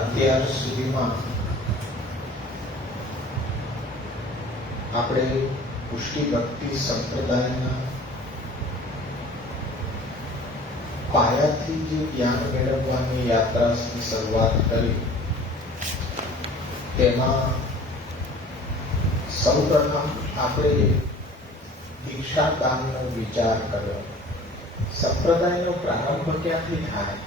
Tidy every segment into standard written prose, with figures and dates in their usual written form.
અત્યાર સુધીમાં આપણે પુષ્ટિ ભક્તિ સંપ્રદાયના પાયાથી જે જ્ઞાન મેળવવાની યાત્રાની શરૂઆત કરી તેમાં સૌપ્રથમ આપણે દીક્ષાદાનનો વિચાર કર્યો. સંપ્રદાયનો પ્રારંભ ક્યાંથી થાય?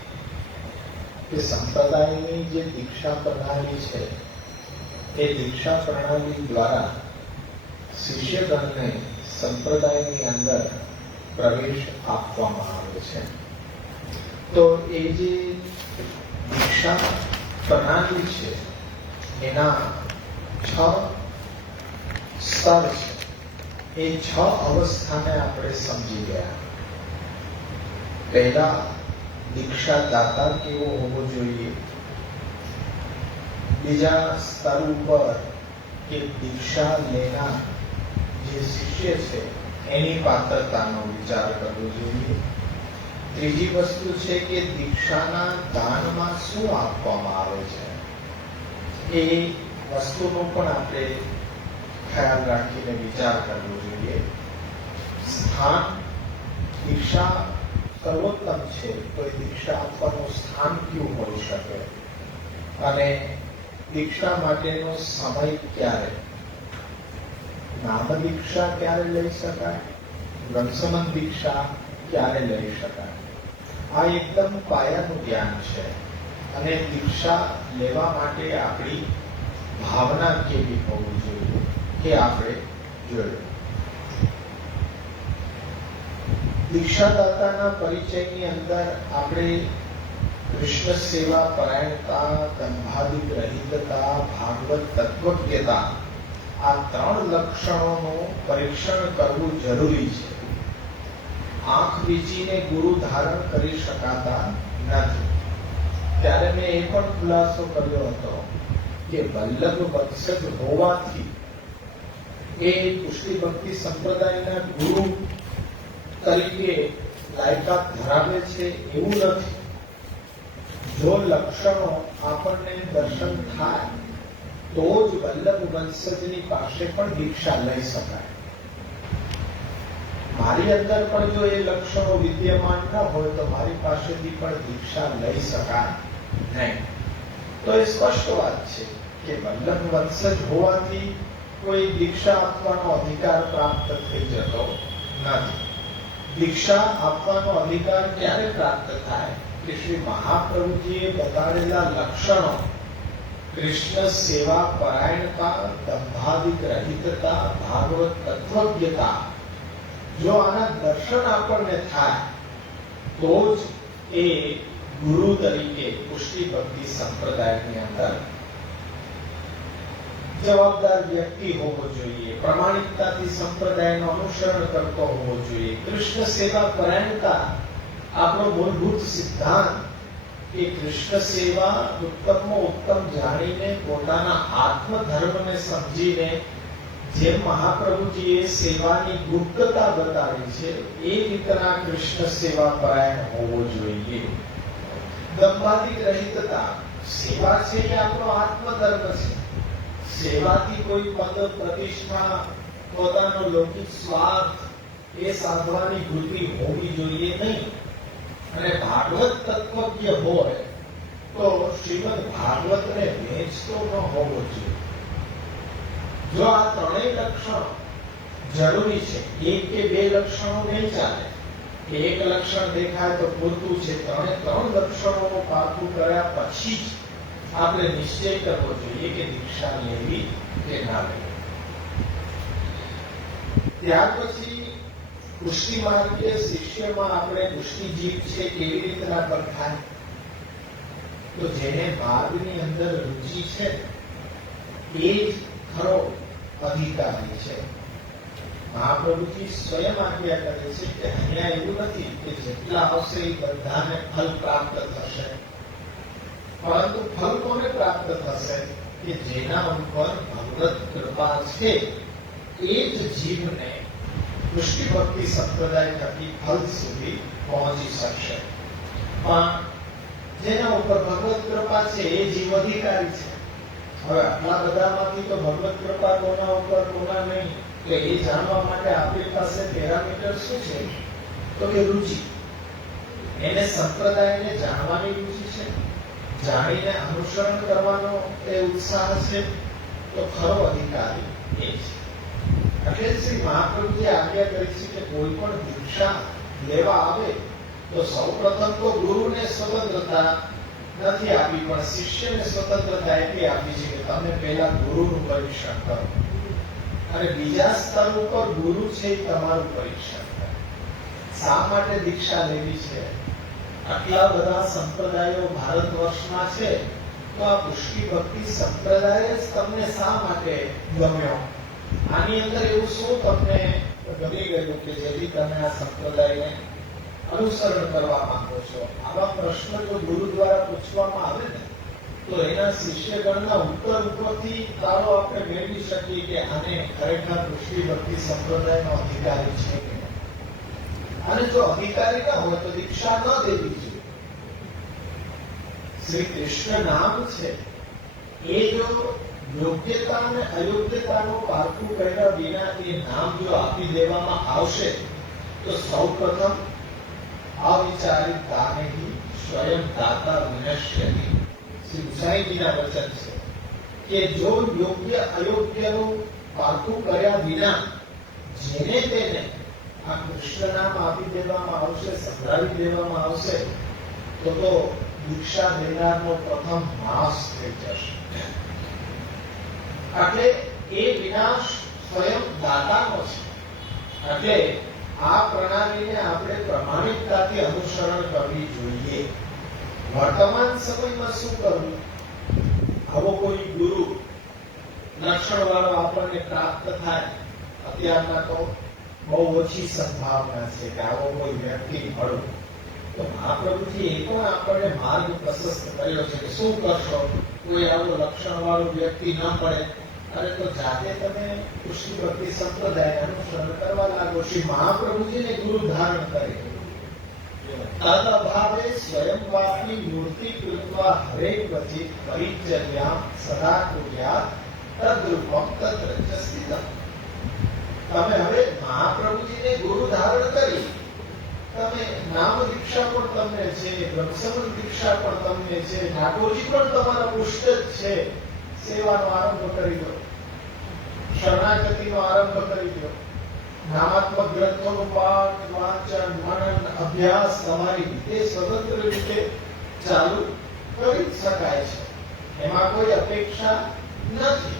કે સંપ્રદાયની જે દીક્ષા પ્રણાલી છે એ દીક્ષા પ્રણાલી દ્વારા શિષ્યગણને સંપ્રદાયની અંદર પ્રવેશ આપવામાં આવે છે. તો એ જે દીક્ષા પ્રણાલી છે એના 6 સ્તર છે. એ 6 અવસ્થાને આપણે સમજી ગયા. પહેલા દીક્ષાદાતા કેવો હોવો જોઈએ. બીજા સ્તર ઉપર કે દીક્ષા લેનાર જે શિષ્ય છે એની પાત્રતાનો વિચાર કરવો જોઈએ. ત્રીજી વસ્તુ છે કે દીક્ષાના દાનમાં શું આપવામાં આવે છે એ વસ્તુનો પણ આપણે ખ્યાલ રાખીને વિચાર કરવો જોઈએ. સ્થાન, દીક્ષા સર્વોત્તમ છે તો એ દીક્ષા આપવાનું સ્થાન કયું હોઈ શકે અને દીક્ષા માટેનો સમય ક્યારે, નામ દીક્ષા ક્યારે લઈ શકાય, બ્રહ્મસમન દીક્ષા ક્યારે લઈ શકાય, આ એકદમ પાયાનું જ્ઞાન છે. અને દીક્ષા લેવા માટે આપણી ભાવના કેવી હોવી જોઈએ એ આપણે જોયું. દીક્ષાદાતાના પરિચયની અંદર આપણે કૃષ્ણ સેવા પરાયણતા, દંભાદિક રહિતતા, ભાગવત તત્વજ્ઞતા આ 3 લક્ષણોનું પરીક્ષણ કરવું જરૂરી છે. આંખ વીંચીને ગુરુ ધારણ કરી શકાતા નથી. ત્યારે મેં એ પણ ખુલાસો કર્યો હતો કે વલ્લભ વત્સજ હોવાથી એ પુષ્ટિ ભક્તિ સંપ્રદાયના ગુરુ તરીકે લાયકાત ધરાવે છે એવું નથી. જો લક્ષણો આપણને દર્શન થાય તો જ વલ્લભ વંશજની પાસે પણ દીક્ષા લઈ શકાય. મારી અંદર પણ જો એ લક્ષણો વિદ્યમાન ન હોય તો મારી પાસેથી પણ દીક્ષા લઈ શકાય નહીં. તો એ સ્પષ્ટ વાત છે કે વલ્લભ વંશજ હોવાથી કોઈ દીક્ષા આપવાનો અધિકાર પ્રાપ્ત થઈ જતો નથી. દીક્ષા આપવાનો અધિકાર ક્યારે પ્રાપ્ત થાય કે શ્રી મહાપ્રભુજીએ બતાડેલા લક્ષણો कृष्ण सेवा परायणता, दंभादिक रहितता, भागवत तत्वज्ञता, જો આના દર્શન આપણને થાય તો જ એ ગુરુ તરીકે પુષ્ટિ ભક્તિ સંપ્રદાયની અંદર જવાબદાર વ્યક્તિ હોવો જોઈએ, પ્રમાણિકતાથી સંપ્રદાયનું અનુસરણ કરતો હોવો જોઈએ. કૃષ્ણ સેવા પરાયણતા આપણો મૂળભૂત સિદ્ધાંત કે કૃષ્ણ સેવા ઉત્તમમાં ઉત્તમ જાણીને પોતાના આત્મધર્મને સમજીને જેમ મહાપ્રભુજીએ સેવાની ગુપ્તતા બતાવી છે એ રીતના કૃષ્ણ સેવા પરાયણ હોવો જોઈએ. દંભાદિક રહિતતા, સેવા છે એ આપણો આત્મધર્મ છે. સેવાથી કોઈ પદ પ્રતિષ્ઠા, પોતાનો લૌકિક સ્વાર્થ એ સાધવાની વૃત્તિ હોવી જોઈએ નહીં. અને ભાગવત તત્વજ્ઞ હોય તો શ્રીમદ ભાગવતને વેચતો ન હોવો જોઈએ. જો આ ત્રણેય લક્ષણ જરૂરી છે, એક કે બે લક્ષણો નહીં ચાલે. એક લક્ષણ દેખાય તો પૂરતું છે. ત્રણ લક્ષણોનું પાકું કર્યા પછી જ આપણે નિશ્ચય કરવો જોઈએ કે દીક્ષા લેવી કે ના લેવી. ત્યાર પછી પુષ્ટિ માર્ગીય શિષ્યમાં આપણે પુષ્ટિ જીવ છે કેવી રીતના પરખાય? તો જેને માર્ગની અંદર રુચિ છે એ જ ખરો અધિકારી છે. મહાપ્રભુજી સ્વયં આજ્ઞા કરે છે કે અહીંયા એવું નથી કે જેટલા આવશે એ બધાને ફલ પ્રાપ્ત થશે, પરંતુ ફલ કોને પ્રાપ્ત થશે? કે જેના ઉપર ભગવત કૃપા છે એ જ જીવને પુષ્ટિ ભક્તિ સંપ્રદાય થકી ફલ સુધી પહોંચી શકશે. પણ જેના ઉપર ભગવત કૃપા છે એ જીવ અધિકારી છે. હવે આટલા બધામાંથી તો ભગવત કૃપા કોના ઉપર કોના નહીં, એટલે એ જાણવા માટે આપણી પાસે પેરામીટર શું છે? તો કે રુચિ. એને સંપ્રદાયને જાણવાની રુચિ છે, જાણીને અનુસરણ કરવાનો એ ઉત્સાહ છે, તો ખરો અધિકારી એ છે. એટલે શ્રી મહાપ્રભુજીએ આજ્ઞા કરી છે કે કોઈ પણ દીક્ષા લેવા આવે તો સૌપ્રથમ તો ગુરુને સ્વતંત્રતા નથી આપી, પણ શિષ્યને સ્વતંત્રતા એટલી આપી છે કે તમે પહેલા ગુરુનું પરીક્ષણ કરો અને બીજા સ્તર ઉપર ગુરુ છે એ તમારું પરીક્ષણ કરે. શા માટે દીક્ષા લેવી છે? આટલા બધા સંપ્રદાયો ભારત વર્ષમાં છે, તો આ પુષ્ટિ ભક્તિ સંપ્રદાય જ તમને શા માટે ગમ્યો? આની અંદર એવું શું તમને ગમી ગયું કે જેથી તમે આ સંપ્રદાયને અનુસરણ કરવા માંગો છો? આવા પ્રશ્ન જો ગુરુ દ્વારા પૂછવામાં આવે ને તો એના શિષ્યગણના ઉત્તર ઉપરથી તારો આપણે મેળવી શકીએ કે આને ખરેખર પુષ્ટિ ભક્તિ સંપ્રદાયનો અધિકારી છે કે નહીં. અને જો અધિકારી ના હોય તો દીક્ષા ન દેવી જોઈએ. શ્રી કૃષ્ણ નામ છે એ જો યોગ્યતા અને અયોગ્યતાનું પારખું કર્યા વિના એ નામ જો આપી દેવામાં આવશે તો સૌ પ્રથમ અવિચારિત દાનેહી સ્વયં દાતા વિનશ્યતિ. શ્રી ગુસાઈજીના વચન છે કે જો યોગ્ય અયોગ્યનું પારખું કર્યા વિના જેને તેને આ કૃષ્ણ નામ આપી દેવામાં આવશે, સંભળાવી દેવામાં આવશે તો દીક્ષા દેનારનો પ્રથમ નાશ થઈ જશે. એટલે એ વિનાશ સ્વયં દાતાનો છે. એટલે આ પ્રણાલીને આપણે પ્રમાણિકતાથી અનુસરણ કરવી જોઈએ. વર્તમાન સમયમાં શું કરવું? આવો કોઈ ગુરુ લક્ષણ વાળો આપણને પ્રાપ્ત થાય, અત્યારના તો બહુ ઓછી સંભાવના છે કે આવો કોઈ વ્યક્તિ મળે. તો મહાપ્રભુજી એ પણ આપણને માર્ગ પ્રશસ્ત કર્યો છે કે શું કરશો? કોઈ આવો લક્ષણ વાળો વ્યક્તિ ન મળે અરે તો જાતે તમે પુષ્ટિ ભક્તિ સંપ્રદાય અનુસરણ કરવા લાગો. શ્રી મહાપ્રભુજીને ગુરુ ધારણ કરે. તદ અભાવે સ્વયં વાપી મૂર્તિ કૃત્વા હરે ક્વચિત પરિચર્યા સદા કુર્યાત તદ્રૂપમ તત્ર ચ સ્થિતમ. તમે હવે મહાપ્રભુજીને ગુરુ ધારણ કરી, તમે નામ દીક્ષા પણ તમને છે, બ્રહ્મસમન દીક્ષા પણ તમને છે, ઠાકોરજી પણ તમારા પુષ્ટ જ છે. સેવાનો આરંભ કરી દો, શરણાગતિનો આરંભ કરી દો, નામાત્મક ગ્રંથોનું પાઠ વાંચન મનન અભ્યાસ તમારી રીતે સ્વતંત્ર રીતે ચાલુ કરી શકાય છે. એમાં કોઈ અપેક્ષા નથી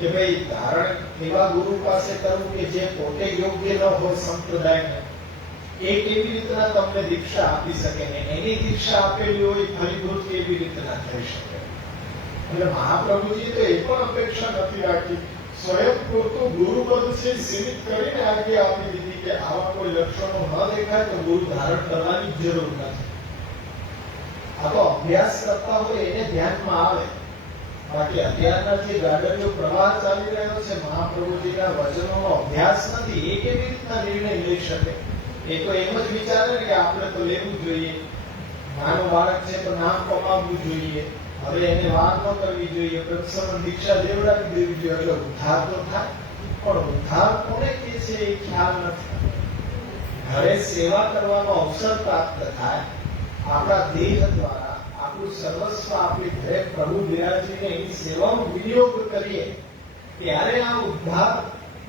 કે ભાઈ ધારણ એવા ગુરુ પાસે કરવું કે જે પોતે યોગ્ય ન હોય સંપ્રદાયને, એ કેવી રીતના તમને દીક્ષા આપી શકે ને એની દીક્ષા આપેલી હોય ફલીભૂત કેવી રીતના થઈ શકે. એટલે મહાપ્રભુજી તો એ પણ અપેક્ષા નથી રાખી, સ્વયં પૂરતું ગુરુપદ છે સીમિત કરીને આજ્ઞા આપી દીધી કે આવા કોઈ લક્ષણો ન દેખાય તો ગુરુ ધારણ કરવાની જરૂર નથી. આ તો અભ્યાસ કરતા હોય એને ધ્યાનમાં આવે. બાકી અત્યારના જે ગાડરીઓ પ્રવાહ ચાલી રહ્યો છે મહાપ્રભુજીના વચનોનો અભ્યાસ નથી, એ કેવી રીતના નિર્ણય લઈ શકે? એ તો એમ જ વિચારે ને કે આપણે તો લેવું જોઈએ, નાનું બાળક છે તો નામ કમાવવું જોઈએ, હવે એને વાત ન કરવી જોઈએ, પ્રત્સમન દીક્ષા દેવડાવી દેવી જોઈએ એટલે ઉદ્ધાર તો થાય. પણ ઉદ્ધાર કોને કે છે એ ખ્યાલ નથી. ઘરે સેવા કરવાનો અવસર પ્રાપ્ત થાય, આપણા દેહ દ્વારા આપણું સર્વસ્વ આપણી ઘરે પ્રભુ બિરાજીને એની સેવાનો વિનિયોગ કરીએ ત્યારે આ ઉદ્ધાર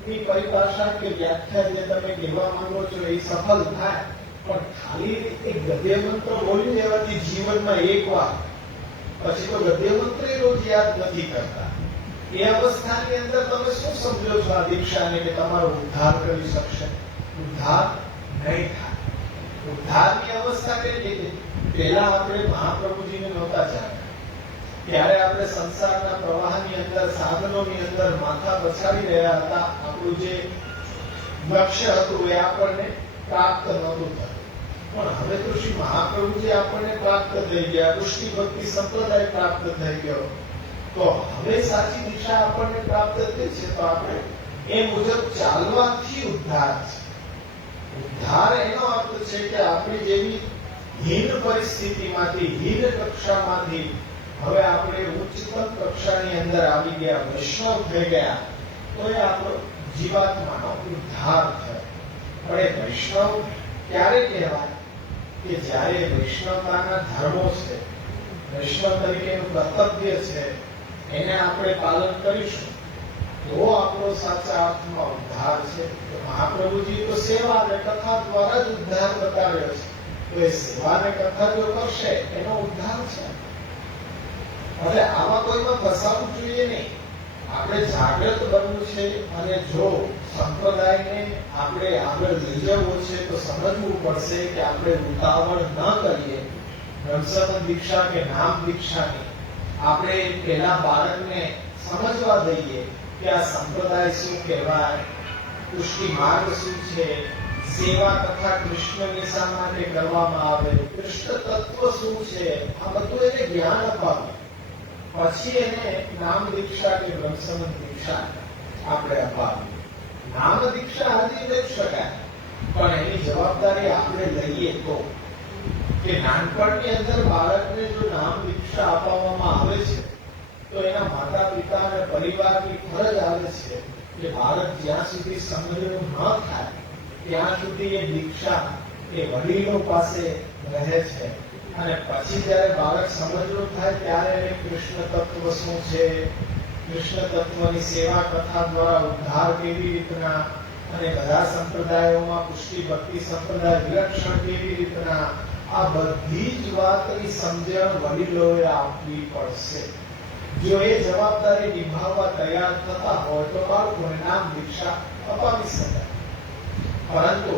ની પરિભાષા કે વ્યાખ્યા જે તમે કહેવા માંગો છો એ સફળ થાય. પણ ખાલી એક ગદ્ય મંત્ર બોલી દેવાથી જીવનમાં એકવાર, પછી તો ગદ્ય મંત્ર રોજ યાદ નથી કરતા. એ અવસ્થાની અંદર તમે શું સમજો છો આ દીક્ષાને કે તમારો ઉદ્ધાર કરી શકશે? ઉદ્ધાર નહીં થાય. ઉદ્ધારની અવસ્થા કઈ રીતે? પહેલા આપણે મહાપ્રભુજીને નહોતા જાણ્યા, ત્યારે આપણે સંસારના પ્રવાહની અંદર સાધનોની અંદર માથા પછાડી રહ્યા હતા. આપણું જે લક્ષ્ય હતું એ આપણને પ્રાપ્ત નહોતું થયું. પણ હવે તો શ્રી મહાપ્રભુજી આપણને પ્રાપ્ત થઈ ગયા, પુષ્ટિ ભક્તિ સંપ્રદાય પ્રાપ્ત થઈ ગયો. તો હવે સાચી દિશા આપણને પ્રાપ્ત થઈ છે, તો આપણે એ મુજબ ચાલવાથી ઉદ્ધાર છે. ઉદ્ધાર એનો અર્થ છે કે આપણી જેવી હીન પરિસ્થિતિમાંથી, હીન કક્ષામાંથી હવે આપણે ઉચ્ચતમ કક્ષાની અંદર આવી ગયા, વૈષ્ણવ થઈ ગયા, તો એ આપણો જીવાત્માનો ઉદ્ધાર થયો. પણ એ વૈષ્ણવ ક્યારે કહેવાય? કે જ્યારે વૈષ્ણવતાના ધર્મો છે, વૈષ્ણવ તરીકેનું કર્તવ્ય છે, એને આપણે પાલન કરીશું તો આપણો સાચા અર્થમાં ઉદ્ધાર છે. મહાપ્રભુજી તો સેવા અને કથા દ્વારા જ ઉદ્ધાર બતાવ્યો છે. તો એ સેવા અને કથા જો કરશે એનો ઉદ્ધાર છે. એટલે આમાં કોઈમાં ફસાવું જોઈએ નહીં. આપણે જાગૃત બનવું છે અને જો સંપ્રદાયને આપણે આગળ લઈ જવો છે તો સમજવું પડશે કે આપણે ઉતાવળ ન કરીએ. પ્રત્સમન દીક્ષા કે નામ દીક્ષાની આપણે પેલા બાળકને સમજવા દઈએ કે આ સંપ્રદાય શું કહેવાય, પુષ્ટિ માર્ગ શું છે, સેવા તથા કૃષ્ણની શા માટે કરવામાં આવે, કૃષ્ણ તત્વ શું છે, આ બધું એને જ્ઞાન અપાવ્યું. પછી એને નામ દીક્ષા કે પ્રત્સમન દીક્ષા આપણે અપાવી. નામ દીક્ષા હજી લઈ શકાય, પણ એની જવાબદારી આપણે લઈએ તો. કે નાનપણની અંદર બાળકને જો નામ દીક્ષા અપાવવામાં આવે છે તો એના માતા પિતા અને પરિવારની ફરજ આવે છે કે બાળક જ્યાં સુધી સમજણું ન થાય ત્યાં સુધી એ દીક્ષા એ વડીલો પાસે રહે છે. અને પછી જયારે બાળક સમજણું થાય ત્યારે એને કૃષ્ણ તત્વ શું છે, કૃષ્ણ તત્વની સેવા કથા દ્વારા ઉદ્ધાર કેવી રીતના, અને બધા સંપ્રદાયોમાં પુષ્ટિ ભક્તિ સંપ્રદાય વિલક્ષણ કેવી રીતના, આ બધી જ વાતની સમજણ વડીલોએ આપવી પડશે. જો એ જવાબદારી નિભાવવા તૈયાર થતા હોય તો બાળકોને નામ દીક્ષા અપાવી શકાય. પરંતુ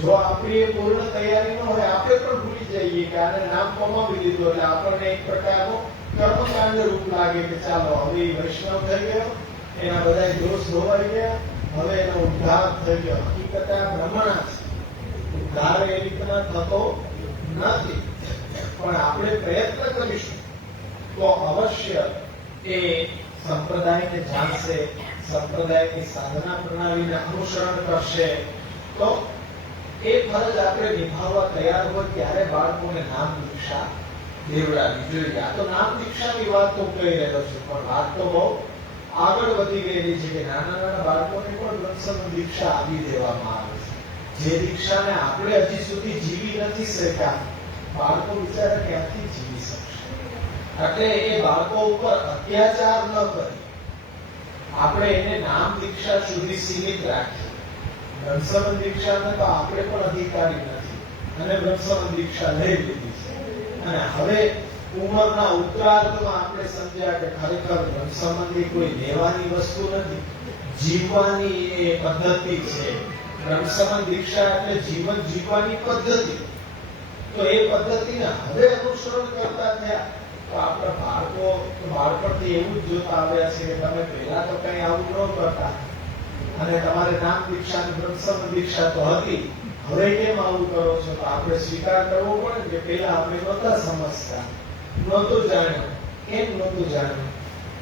જો આપણી પૂર્ણ તૈયારી ન હોય, આપણે પણ ભૂલી જઈએ કે આને નામ કમાવી દીધું એટલે આપણને એક પ્રકારનો કર્મકાંડ રૂપ લાગે કે ચાલો હવે વૈષ્ણવ થઈ ગયો, એના બધા દોષ ધોવાઈ ગયા, હવે એનો ઉદ્ધાર થઈ ગયો. હકીકત આ ભ્રમણા છે. ઉદ્ધાર એ રીતના થતો નથી. પણ આપણે પ્રયત્ન કરીશું તો અવશ્ય એ સંપ્રદાયને જાણશે, સંપ્રદાયની સાધના પ્રણાલીને અનુસરણ કરશે. તો એ ફરજ આપણે નિભાવવા તૈયાર હોય ત્યારે બાળકોને નામ દીક્ષા દેવડાવી જોઈએ. આ તો નામ દીક્ષાની વાત તો કહી રહ્યો છું, પણ વાત તો બહુ આગળ વધી ગયેલી છે કે નાના નાના બાળકોને પણ પ્રત્સમન દીક્ષા આપી દેવામાં આવે છે. જે દીક્ષાને આપણે હજી સુધી જીવી નથી શક્યા, બાળકો બિચારા ક્યાંથી જીવી શકશે? એટલે એ બાળકો ઉપર અત્યાચાર ન કરી આપણે એને નામ દીક્ષા સુધી સીમિત રાખીએ. પ્રત્સમન દીક્ષાને તો આપણે પણ અધિકારી નથી અને પ્રત્સમન દીક્ષા લઈ લીધી છે. અને હવે ઉંમરના ઉત્તરાર્ધમાં આપણે સમજ્યા કે ખરેખર ધન સંબંધી કોઈ લેવાની વસ્તુ નથી, જીવવાની એ પદ્ધતિ છે. બ્રહ્મ સંબંધ દીક્ષા એટલે જીવન જીવવાની પદ્ધતિ. તો એ પદ્ધતિને હવે અનુસરણ કરતા થયા તો આપણા બાળપણથી એવું જ જોતા આવ્યા છે કે તમે પહેલા તો કઈ આવું ન કરતા અને તમારે નામ દીક્ષા અને બ્રહ્મ સંબંધ દીક્ષા તો હતી, હવે કેમ આવું કરો છો? તો આપણે સ્વીકાર કરવો પડે કે પહેલા આપણે નહોતા સમજતા, નહોતું જાણ્યું. કેમ નહોતું જાણ્યું?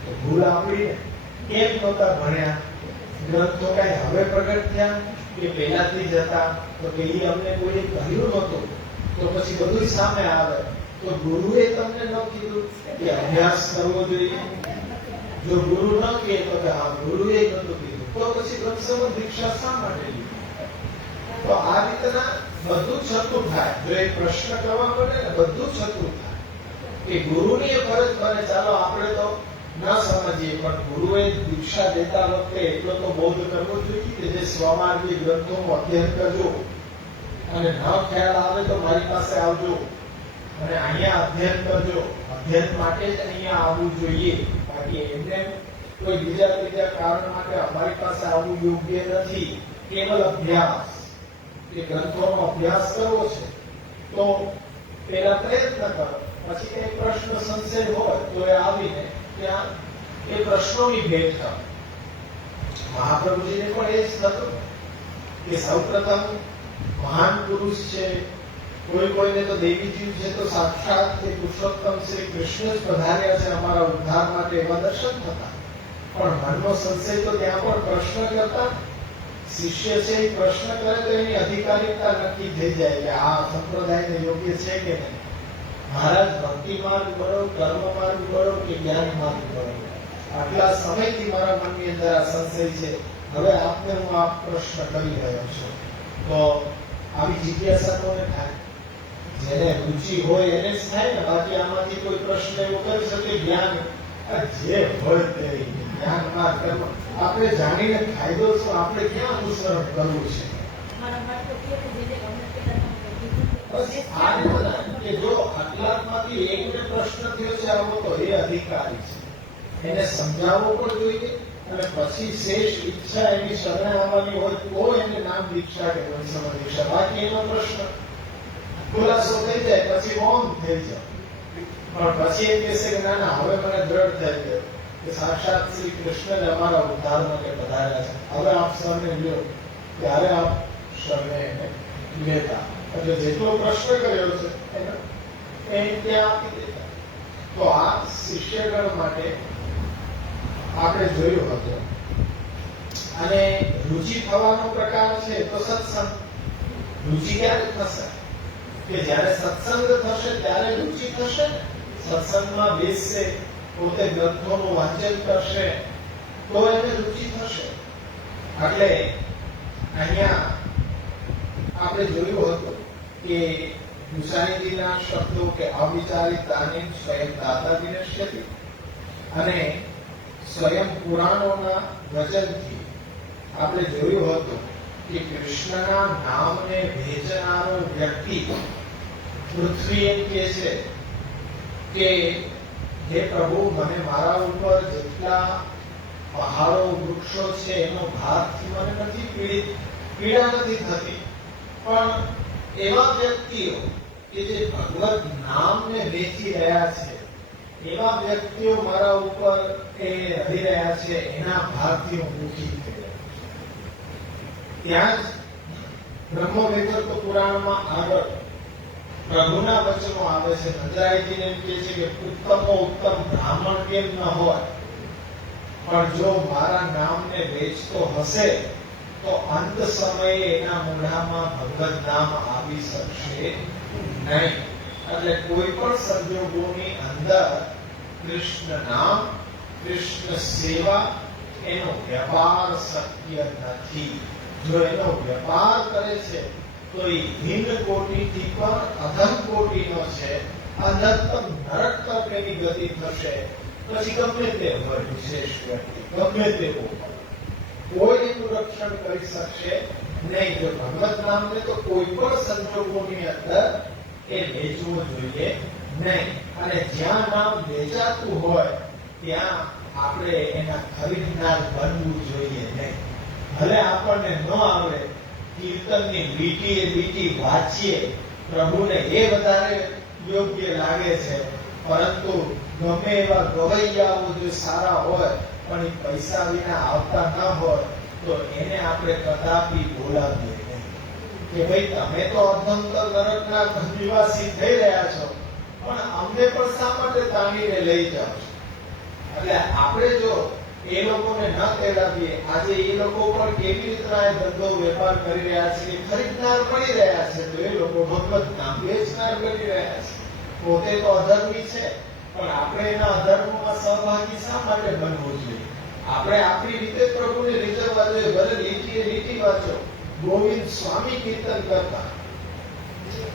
તો ભૂલ આપણી ને. કેમ નહોતા ભણ્યા? ગ્રંથો કઈ હવે પ્રગટ થયા કે પહેલાથી જ હતા? તો કે એ અમને કોઈ કહ્યું નહોતું, તો પછી બધું સામે આવે. તો ગુરુએ તમને ન કીધું કે અભ્યાસ કરવો જોઈએ? જો ગુરુ ન કહે તો કે હા ગુરુએ નહોતું કીધું, તો પછી બ્રહ્મ સંબંધ દીક્ષા શા માટે લીધી? તો આ રીતના બધું છતું થાય. જો એક પ્રશ્ન કરવા પડે ને બધું છતું થાય કે ગુરુની એ ફરજ બને. ચાલો આપણે તો ન સમજીએ, પણ ગુરુએ દીક્ષા દેતા વખતે એટલો તો બોધ કરવો જોઈએ કે જે સ્વમાર્ગી ગ્રંથોનું અધ્યયન કરજો અને ન ખ્યાલ આવે તો મારી પાસે આવજો અને અહીંયા અધ્યયન કરજો. અધ્યયન માટે જ અહીંયા આવવું જોઈએ, બાકી એમને કોઈ બીજા કારણ માટે અમારી પાસે આવવું યોગ્ય નથી. કેવલ અભ્યાસ, એ ગ્રંથોનો અભ્યાસ કરવો છે તો પેલા પ્રયત્ન કરો, પછી કઈ પ્રશ્ન સંશય હોય તો એ આવીને ત્યાં એ પ્રશ્નોની ભેટ કરો. મહાપ્રભુજીને પણ એ જ થતું કે સૌપ્રથમ મહાન પુરુષ છે, કોઈને તો દેવીજી છે, તો સાક્ષાત તે પુરુષોત્તમ શ્રી કૃષ્ણ જ પધાર્યા છે અમારા ઉદ્ધાર માટે, એવા દર્શન થતા. પણ મનનો સંશય તો ત્યાં પણ પ્રશ્ન કરતા. શિષ્ય છે એ પ્રશ્ન કરે તો એની અધિકારીતા નક્કી થઈ જાય કે આ સંપ્રદાયને યોગ્ય છે કે નહીં. મહારાજ ભક્તિ માર્ગ બળો, કર્મ માર્ગ બળો કે જ્ઞાન માર્ગ બળો? આટલા સમયથી મારા મનની અંદર આ સંશય છે, હવે આપને હું આ પ્રશ્ન કરી રહ્યો છું. તો આવી જિજ્ઞાસા કોને થાય? જેને રુચિ હોય એને જ થાય ને. બાકી આમાંથી કોઈ પ્રશ્ન એવો કરી શકે જ્ઞાન જે હોય તે જ્ઞાન માર્ગ કર્મ આપણે જાણીને ફાયદો શું? આપણે ક્યાં અનુસરણ કરવું છે? કે જો આટલામાંથી એકને પ્રશ્ન થયો છે આવો તો એ અધિકારી છે, એને સમજાવવો પણ જોઈએ અને પછી શેષ ઈચ્છા એની શરણે આવવાની હોય તો એને નામ દીક્ષા કે બ્રહ્મ સંબંધ દીક્ષા. બાકી એનો પ્રશ્ન ખુલાસો થઈ જાય પછી મૌન થઈ જાય. પણ પછી એમ કહેશે કે ના હવે મને દ્રઢ થઈ ગયો કે સાક્ષાત શ્રી કૃષ્ણ અમારા ઉદ્ધાર માટે પધાર્યા છે, હવે આપ સૌને લ્યો. ત્યારે આપ સૌને લેતા એટલે જેટલો પ્રશ્ન કર્યો છે એ ત્યાં આપી દેતા. તો આ શિષ્યગણ માટે આપણે જોયું હતું. અને રુચિ થવાનો પ્રકાર છે તો સત્સંગ. રુચિ ક્યારે થશે? કે જ્યારે સત્સંગ થશે ત્યારે રુચિ થશે. સત્સંગમાં બેસશે, પોતે ગ્રંથોનું વાંચન કરશે તો એને રુચિ થશે. એટલે અહીંયા આપણે જોયું હતું કે ગુસાઈજીના શબ્દો કે અવિચારિત દાનિમ સ્વયં દાતા વિનશ્યતિ અને સ્વયં પુરાણોના વચનથી આપણે જોયું હતું કે કૃષ્ણના નામને ભેજનારો વ્યક્તિ પૃથ્વી એમ કહે છે કે હે પ્રભુ મને મારા ઉપર જેટલા પહાડો વૃક્ષો છે એનો ભારથી મને નથી પીડા નથી થતી, પણ એવા વ્યક્તિઓ કે જે ભગવત નામને વેચી રહ્યા છે એવા વ્યક્તિઓ મારા ઉપર એ રહી રહ્યા છે, એના ભારથી હું દુઃખી થઈ રહ્યો. ત્યાં જ બ્રહ્મવેદર્ક પુરાણમાં આગળ પ્રભુના વચનો આવે છે. નજરાયજીને એમ કહે છે કે ઉત્તમો ઉત્તમ બ્રાહ્મણ કેમ ન હોય, પણ જો મારા નામને વેચતો હશે તો અંત સમયે એના મોઢામાં ભગવત નામ આવી શકશે નહીં. એટલે કોઈ પણ સંજોગોની અંદર કૃષ્ણ નામ, કૃષ્ણ સેવા એનો વ્યાપાર શક્ય નથી. જો એનો વ્યાપાર કરે છે તો એ હિન્દ કોટીથી પણ અધમ કોટીનો છે. અનંતમ નરક તક એની ગતિ થશે. પછી ગમે તે હોય વિશેષ વ્યક્તિ, ગમે તેવો કોઈ એનું રક્ષણ કરી શકશે નહીં. જો ભગવત નામને તો કોઈ પણ સંજોગોની અંદર એ વેચવું જોઈએ નહીં. અને જ્યાં નામ વેચાતું હોય ત્યાં આપણે એના ખરીદનાર બનવું જોઈએ નહીં. ભલે આપણને ન આવડે, કીર્તનની લીટી વાંચીએ, પ્રભુને એ વધારે યોગ્ય લાગે છે, પરંતુ ગમે એવા ગવૈયાઓ જો સારા હોય પણ એ પૈસા વિના આવતા ન હોય તો એને આપણે કદાપી બોલાવીએ નહીં કે ભાઈ તમે તો અધંતર નરકના નિવાસી થઈ રહ્યા છો, પણ અમને પણ શા માટે તાણીને લઈ જાઓ છો? એટલે આપણે જો એ લોકોને ન તેડાવીએ, આજે એ લોકો પણ કેવી રીતના ધંધો વેપાર કરી રહ્યા છે, ખરીદનાર બની રહ્યા છે, તો એ લોકો ભગવત નામ વેચનાર બની રહ્યા છે. પોતે તો અધર્મી છે, પણ આપણે એના અધર્મમાં સહભાગી શા માટે બનવું જોઈએ? આપણે આપણી રીતે પ્રભુને રીઝવવા જોઈએ. ભલે લીટી વાંચો, ગોવિંદ સ્વામી કીર્તન કરતા,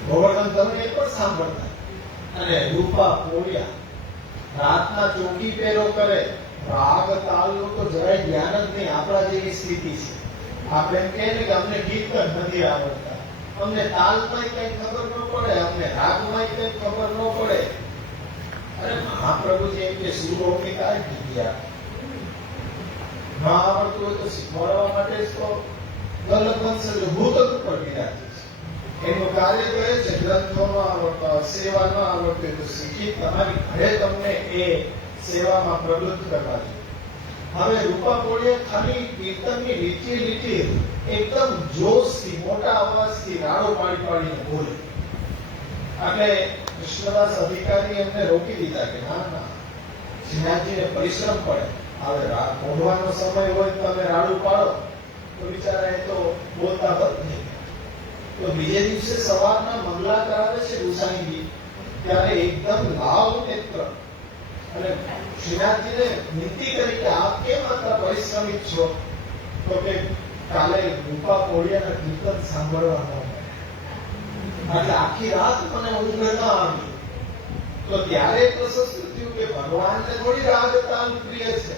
ગોવર્ધન તમને પણ સાંભળતા, અને રૂપા પોળિયા રાતના ચોકી પહેરો કરે, રાગ તાલનું તો જરાય જ્ઞાન જ નહીં. આપણા જેવી સ્થિતિ છે. આપણે એમ કહે ને કે અમને કીર્તન નથી આવડતા, અમને તાલમાં કઈ ખબર ન પડે, અમને રાગમાં કઈ ખબર ન પડે. અરે મહાપ્રભુજી એમ કે સુરોની કાંઈ જગ્યા ન આવડતું હોય તો શીખવાડવા માટે જ તો ગલભંશ ભૂત ઉપર બિરાજે છે. એનું કાર્ય કહે છે ગ્રંથો ન આવડતા, સેવા ન આવડતી તો શીખી તમારી ઘરે તમને એ સેવામાં પ્રવૃત્ત કરવા જોઈએ. હવે રૂપા પોળિયા ખાલી કીર્તનની લીટી એકદમ જોશથી, મોટા અવાજથી રાડો પાડીને બોલે. એટલે કૃષ્ણદાસ અધિકારી એમને રોકી દીધા કે ના, શ્રીનાથજીને પરિશ્રમ પડે. હવે ઓઢવાનો સમય હોય તમે રાડું પાડો તો બિચારા એ તો બોલતા બંધ થઈ ગયા. તો બીજે દિવસે સવારના મંગલા કરાવે છે ગુસાઈજી, ત્યારે એકદમ લાવ નેત્ર અને શ્રીનાથજીને વિનંતી કરી કે આપ કેમ આટલા પરિશ્રમિક છો? તો કે કાલે રૂપા પોળિયાના કીર્તન સાંભળવાનો, એટલે આખી રાત મને ઊંઘ ન આવી. તો ત્યારે તો શું થયું કે ભગવાનને થોડી રાગ તાલ પ્રિય છે,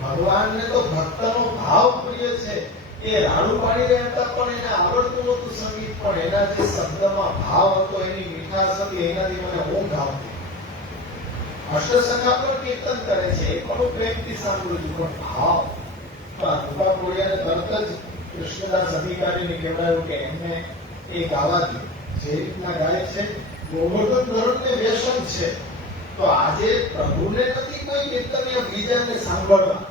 ભગવાનને તો ભક્તનો ભાવ પ્રિય છે. એ રાડું પાડી રહ્યા હતા પણ એને આવડતું નહોતું સંગીત, પણ એના જે શબ્દમાં ભાવ હતો, એની મીઠાશ હતી, એનાથી મને ઊંઘ આવતી. અષ્ટસખા પણ કીર્તન કરે છે, એ પણ પ્રેમથી સાંભળું છું, પણ ભાવ. રૂપા પોળિયાને તરત જ કૃષ્ણદાસ અધિકારીને કહેવાયું કે એમને એ ગાવા દે. જે રીતના ગાય છે, ગોવર્ધન ધોરણને વ્યસન છે, તો આજે પ્રભુને નથી કોઈ કીર્તનીય બીજાને સાંભળવા,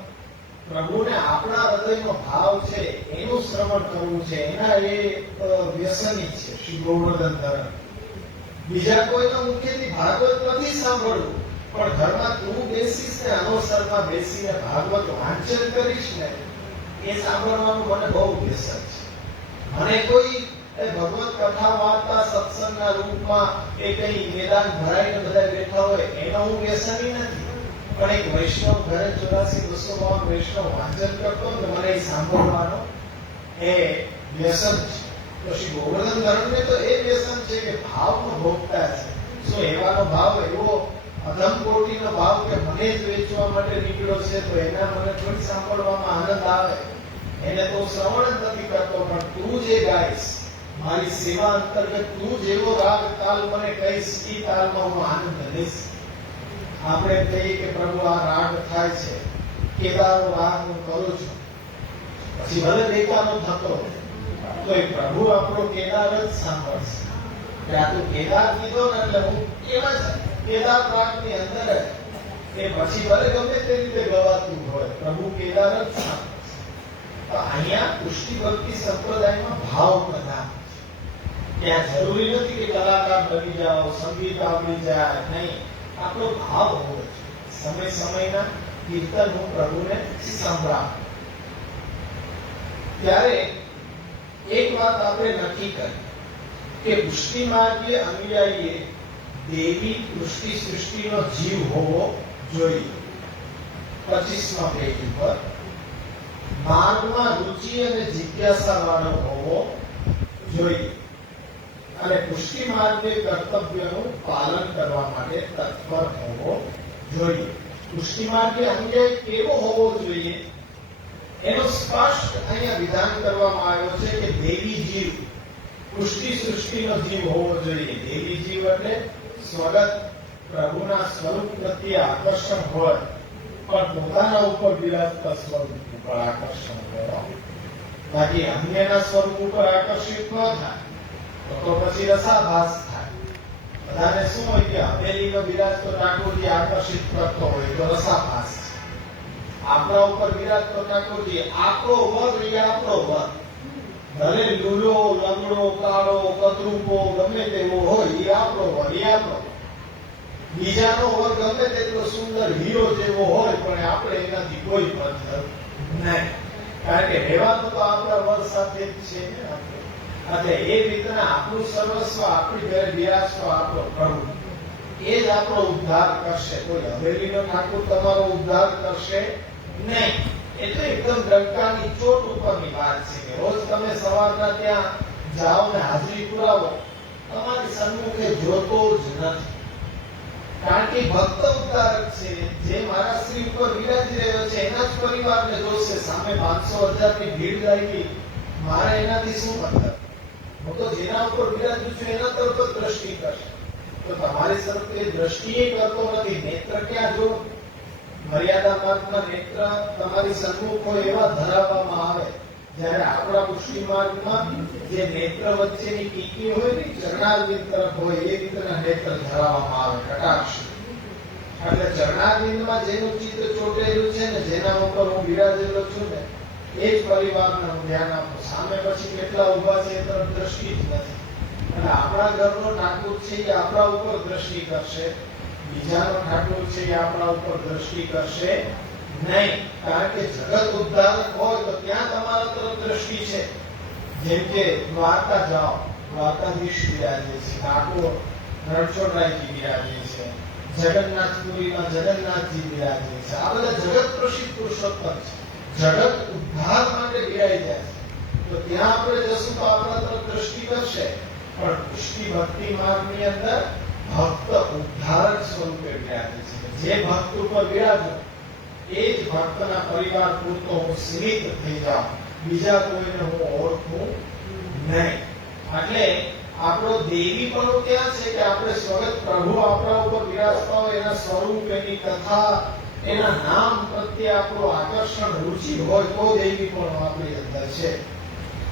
પ્રભુને આપણા હૃદયનો ભાવ છે એનું શ્રવણ કરવું છે, એના એ વ્યસની છે શ્રી ગોવર્ધન ધરણ. બીજા કોઈના મુખેથી ભાગવત નથી સાંભળવું, પણ ઘરમાં તું બેસીશ ને અનોસરમાં બેસીને ભાગવત વાંચન કરીશ ને, એ સાંભળવાનું મને બહુ વ્યસન છે. મને કોઈ ભગવત કથા વાર્તા સત્સંગના રૂપમાં એ કઈ મેદાન ભરાઈને બધા બેઠા હોય એનો હું વ્યસની નથી, પણ એક વૈષ્ણવ ઘરે 84-252 વૈષ્ણવ વાંચન કરતો ને મને એ સાંભળવાનો એ વ્યસન છે. તો શ્રી ગોવર્ધન ધરણને તો એ વ્યસન છે કે ભાવનો ભોગતા છે. શું એવાનો ભાવ એવો અધમ કોટીનો ભાવ કે મને જ વેચવા માટે નીકળ્યો છે, તો એના મને થોડી સાંભળવામાં આનંદ આવે. એને તો શ્રવણ જ નથી કરતો, પણ તું જે ગાઈશ મારી સેવા અંતર્ગત, તું જેવો રાગ તાલ મને કહીશ એ તાલમાં હું આનંદ લઈશ. આપણે કહીએ કે પ્રભુ આ રાગ થાય છે, કેદારો રાગ હું કરું છું, પછી ભલે દેખાનો થતો તો એ પ્રભુ આપણો કેદાર જ સાંભળશે. ત્યાં તું કેદાર કીધો ને એટલે હું એવા જ કેદાર રાગની અંદર એ પછી ભલે ગમે તે રીતે ગવાતું હોય, પ્રભુ કેદાર જ સાંભળશે. તો અહીંયા પુષ્ટિ ભક્તિ સંપ્રદાયમાં ભાવ પ્રધાન છે. ત્યાં જરૂરી નથી કે કલાકાર બની જાઓ, સંગીત આવડી જાય, નહીં. આપણો ભાવ હોવો જોઈએ. સમય સમયના કીર્તન હું પ્રભુને સંભળાવું. ત્યારે એક વાત આપણે નક્કી કરી કે પુષ્ટિ માર્ગીય અનુયાયીએ દેવી પુષ્ટિ સૃષ્ટિનો જીવ હોવો જોઈએ. 25મા પેજ ઉપર માર્ગમાં રુચિ અને જિજ્ઞાસા વાળો હોવો જોઈએ અને પુષ્ટિ માર્ગીય કર્તવ્યનું પાલન કરવા માટે તત્પર હોવો જોઈએ. પુષ્ટિ માર્ગીય અનુયાયી કેવો હોવો જોઈએ એનો સ્પષ્ટ અહીંયા વિધાન કરવામાં આવ્યો છે કે દેવી જીવ, પુષ્ટિ સૃષ્ટિનો જીવ હોવો જોઈએ. દેવી જીવ એટલે સ્વગત પ્રભુના સ્વરૂપ પ્રત્યે આકર્ષણ હોય, પણ પોતાના ઉપર બિરાજતા સ્વરૂપ ઉપર આકર્ષણ હોય, બાકી અન્યના સ્વરૂપ ઉપર આકર્ષિત ન થાય તો પછી રસાભાસ થાય. બધાને શું હોય કે હવેલીમાં બિરાજતો ઠાકોરજી આકર્ષિત કરતો હોય તો રસાભાસ. આપણા ઉપર બિરાજતો ઠાકોરજી આપણો વર્ગ એ આપણો વર્ગ, ભલે લૂલો લંગડો કાળો કતરૂપો ગમે તેવો હોય એ આપણો વર્ગ, એ આપણો. બીજાનો વર્ગ ગમે તેટલો સુંદર હીરો જેવો હોય પણ આપણે એનાથી કોઈ મતલબ નહીં, કારણ કે રહેવાનું તો આપણા વર્ગ સાથે જ છે ને. એટલે એ રીતના આપણું સર્વસ્વ આપણી ઘરે બિરાજતો આપણો પ્રભુ એ જ આપણો ઉદ્ધાર કરશે. કોઈ હવેલીનો ઠાકોર તમારો ઉદ્ધાર કરશે નહીં. એટલે એકદમ ડંકાની ચોટ ઉપરની વાત છે કે રોજ તમે સવારના ત્યાં જાઓ ને હાજરી પુરાવો, તમારી સન્મુખે જોતો જ નથી, કારણ કે ભક્ત ઉદ્ધારક છે. જે મારા શ્રી ઉપર બિરાજી રહ્યો છે એના જ પરિવારને જોશે. સામે 500,000 ની ભીડ લાગી, મારે એનાથી શું મતલબ? હું તો જેના ઉપર બિરાજું છું એના તરફ જ દ્રષ્ટિ કરશે. તો તમારી તરફ એ દ્રષ્ટિ કરતો નથી. નેત્ર ક્યાં જો મર્યાદા માર્ગમાં નેત્ર તમારી સન્મુખ હોય એવા ધરાવવામાં આવે, જ્યારે આપણા પુષ્ટિ માર્ગમાં જે નેત્ર વચ્ચેની કીકી હોય ને ચરણારવિંદ તરફ હોય એ રીતના નેત્ર ધરાવવામાં આવે, કટાક્ષ. એટલે ચરણારવિંદમાં જેનું ચિત્ર ચોટેલું છે ને, જેના ઉપર હું બિરાજેલો છું ને, એ જ પરિવારને હું ધ્યાન આપું. સામે પછી કેટલા ઉભા છે એ તરફ દ્રષ્ટિ જ નથી. અને આપણા ઘરનો ઠાકોર છે એ આપણા ઉપર દ્રષ્ટિ કરશે, બીજાનો ઠાકોર છે એ આપણા ઉપર દ્રષ્ટિ કરશે નહીં. કારણ કે જગત ઉદ્ધારક હોય તો ત્યાં તમારા તરફ દ્રષ્ટિ છે. જેમ કે દ્વારકા જાઓ, દ્વારકાધીશ બિરાજે છે, ઠાકોર રણછોડરાયજી બિરાજે છે, જગન્નાથપુરીમાં જગન્નાથજી બિરાજે છે. આ બધા જગત પ્રસિદ્ધ પુરુષોત્તમ છે, જગત ઉદ્ધાર માટે બિરાઈ જાય છે. તો ત્યાં આપણે જશું તો આપણા તરફ દ્રષ્ટિ કરશે. પણ પુષ્ટિ ભક્તિ માર્ગની અંદર ભક્ત ઉદ્ધારક સ્વરૂપે બિરાજે છે. જે ભક્ત ઉપર બિરાજો એ જ ભક્તના પરિવાર પૂરતો હું સીમિત થઈ જાઉં, બીજા કોઈને હું ઓળખું નહીં. એટલે આપણો દેવી પણ ત્યાં છે કે આપણે સ્વગત પ્રભુ આપણા ઉપર બિરાજતા હોય, એના સ્વરૂપ, એની કથા, એના નામ પ્રત્યે આપણું આકર્ષણ રુચિ હોય તો દેવી પણ આપણી અંદર છે.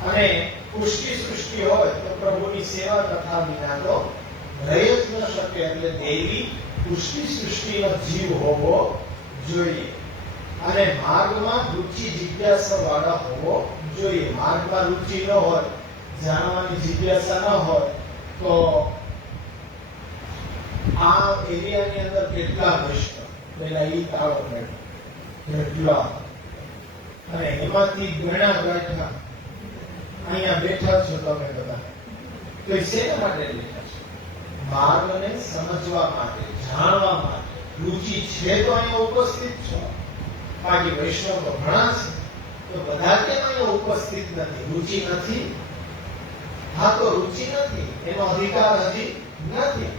અને પુષ્ટિ સૃષ્ટિ હોય તો પ્રભુની સેવા કથા વિના તો રહી જ ન શકે. એટલે દેવી પુષ્ટિ સૃષ્ટિનો જીવ હોવો જોઈએ અને માર્ગમાં રુચિ જિજ્ઞાસા વાળા હોવો જોઈએ. માર્ગમાં રુચિ ન હોય, જાણવાની જિજ્ઞાસા ન હોય તો આ એરિયાની અંદર કેટલા વૈષ્ણવ પેલા ઈ તાળો બેઠો કેટલા, અને એમાંથી ઘણા બેઠા અહીંયા બેઠા છો તમે બધા, તો શેના માટે બેઠા છો? માર્ગને સમજવા માટે, જાણવા માટે. રુચિ છે તો અહીંયા ઉપસ્થિત છો. બાકી વૈષ્ણવ તો ઘણા છે, તો બધા કેમ અહીંયા ઉપસ્થિત નથી? રુચિ નથી. હા, તો રુચિ નથી, એનો અધિકાર હજી નથી.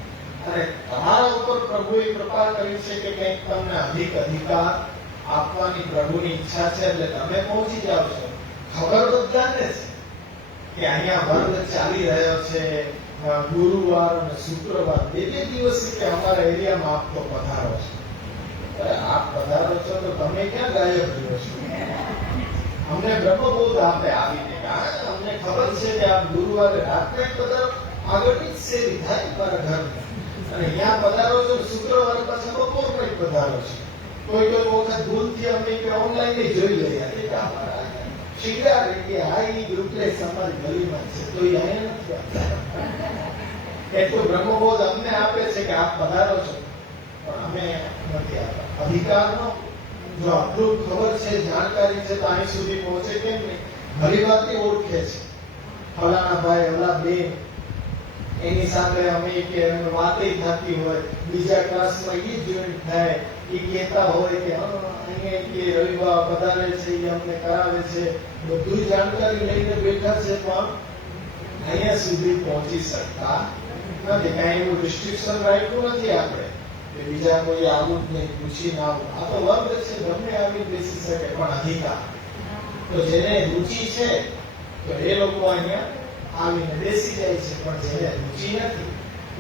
અને તમારા ઉપર પ્રભુએ કૃપા કરી છે કે કંઈક તમને અધિક અધિકાર આપવાની પ્રભુની ઈચ્છા છે, એટલે તમે પહોંચી જાવ છો. ખબર બધાને છે કે અહીંયા વર્ગ ચાલી રહ્યો છે, ગુરુવાર અને શુક્રવાર બે દિવસ કે અમારા એરિયામાં આપ તો પધારો છો. આપ પધારો છો તો તમે ક્યાં ગાયબ રહ્યો છો? અમને બ્રહ્મબોધ આપે આવીને, અમને ખબર છે કે આપ ગુરુવારે રાત્રે પધારો, આગળની જ સેવી થાય મારા ઘરની, અને અહીંયા પધારો છો, શુક્રવારે પાછા બપોર પર પધારો છો. કોઈ વખત ભૂલથી અમે કે ઓનલાઈન જોઈ લઈએ કે અમારા શિકાર કે હાઈ ગ્રુપલેસ અમારી ગલીમાં છે, તો એ અહીંયા નથી. એટલું બ્રહ્મબોધ અમને આપે છે કે આપ પધારો છો, પણ અમે નથી આપતા. અધિકારનો જો આટલું ખબર છે, જાણકારી છે, તો અહીં સુધી પહોંચે કેમ નહીં? ભલી વાતની ઓળખે છે, ફલાણા ભાઈ ઓલા બેન, એની સાથે અમે કે વાતે થતી હોય, બીજા ક્લાસમાં એ જોઈન્ટ થાય, એ કહેતા હોય કે અહીંયા કે રવિવાર પધારે છે, એ અમને કરાવે છે, બધું જાણકારી લઈને બેઠા છે, પણ અહીંયા સુધી પહોંચી શકતા નથી. કઈ એવું રિસ્ટ્રિક્શન રાખ્યું નથી આપણે કે બીજા કોઈ આવું જ નહીં, પૂછી ના આવું. આ તો વર્ગ છે, ગમે આવી બેસી શકે, પણ અધિકાર તો જેને રુચિ છે તો એ લોકો અહીંયા આવીને બેસી જાય છે, પણ જેને રુચિ નથી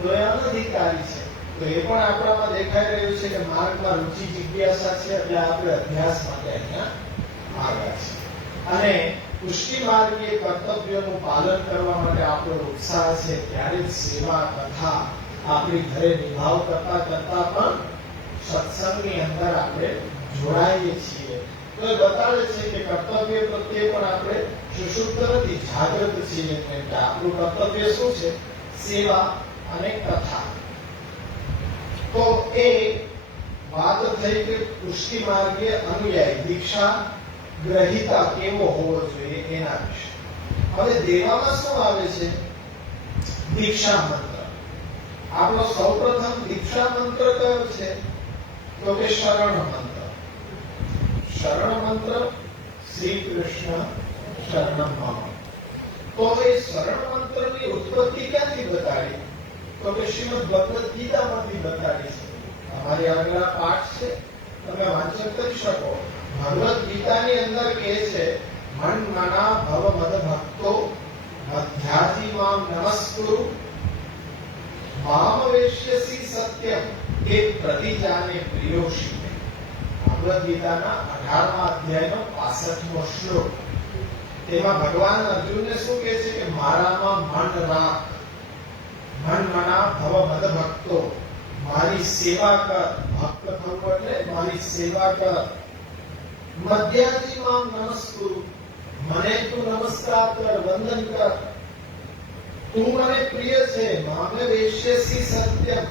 તો એ અનધિકારી છે. તો એ પણ આપણામાં દેખાઈ રહ્યું છે કે માર્ગમાં રુચિ જિજ્ઞાસા છે, એટલે આપણે અભ્યાસ માટે અહીંયા આવ્યા છે. અને પુષ્ટિ માર્ગીય કર્તવ્યોનું પાલન કરવા માટે આપણો ઉત્સાહ છે, ત્યારે જ સેવા કથા આપણી ઘરે નિભાવ કરતા કરતા પણ સત્સંગની અંદર આપણે જોડાઈએ છીએ. તો એ બતાવે છે કે કર્તવ્ય પ્રત્યે પણ આપણે સુષુપ્ત નથી, જાગૃત છીએ. એટલે આપણું કર્તવ્ય શું છે? સેવા અને કથા. તો એ વાત થઈ કે પુષ્ટિ માર્ગીય અનુયાયી દીક્ષા ગ્રહિતા કેવો હોવો જોઈએ એના વિશે. હવે દેવામાં શું આવે છે? દીક્ષા મંત્ર. આપણો સૌપ્રથમ દીક્ષા મંત્ર કયો છે? તો કે શરણ મંત્ર. શરણ મંત્ર શ્રી કૃષ્ણ શરણમ મમ. તો એ શરણ મંત્રની ઉત્પત્તિ ક્યાંથી બતાડી? તો કે શ્રીમદ ભગવદ ગીતામાંથી બતાડી છે. અમારી આગળ પાઠ છે, તમે વાંચન કરી શકો. ભગવદ ગીતાની અંદર કહે છે, મન મના ભવ મદ ભક્તો મધ્યાજી મામ નમસ્કુરુ મામ વેશ્યસી સત્યમ તે પ્રતિજાને પ્રિયોષી. ભગવદ ગીતાના 18મા અધ્યાયનો 65મો શ્લોક. તેમાં ભગવાન અર્જુનને શું કહે છે કે મારામાં મન રાખ, મન મના ભવ મદ ભક્તો, મારી સેવા કર. ભક્ત થવું એટલે મારી સેવા કર. મધ્યાજી મામ નમસ્કુરુ, મને તું નમસ્કાર કર, વંદન કર. તું મને પ્રિય છે. મામે વેશ્યસી સત્યમ,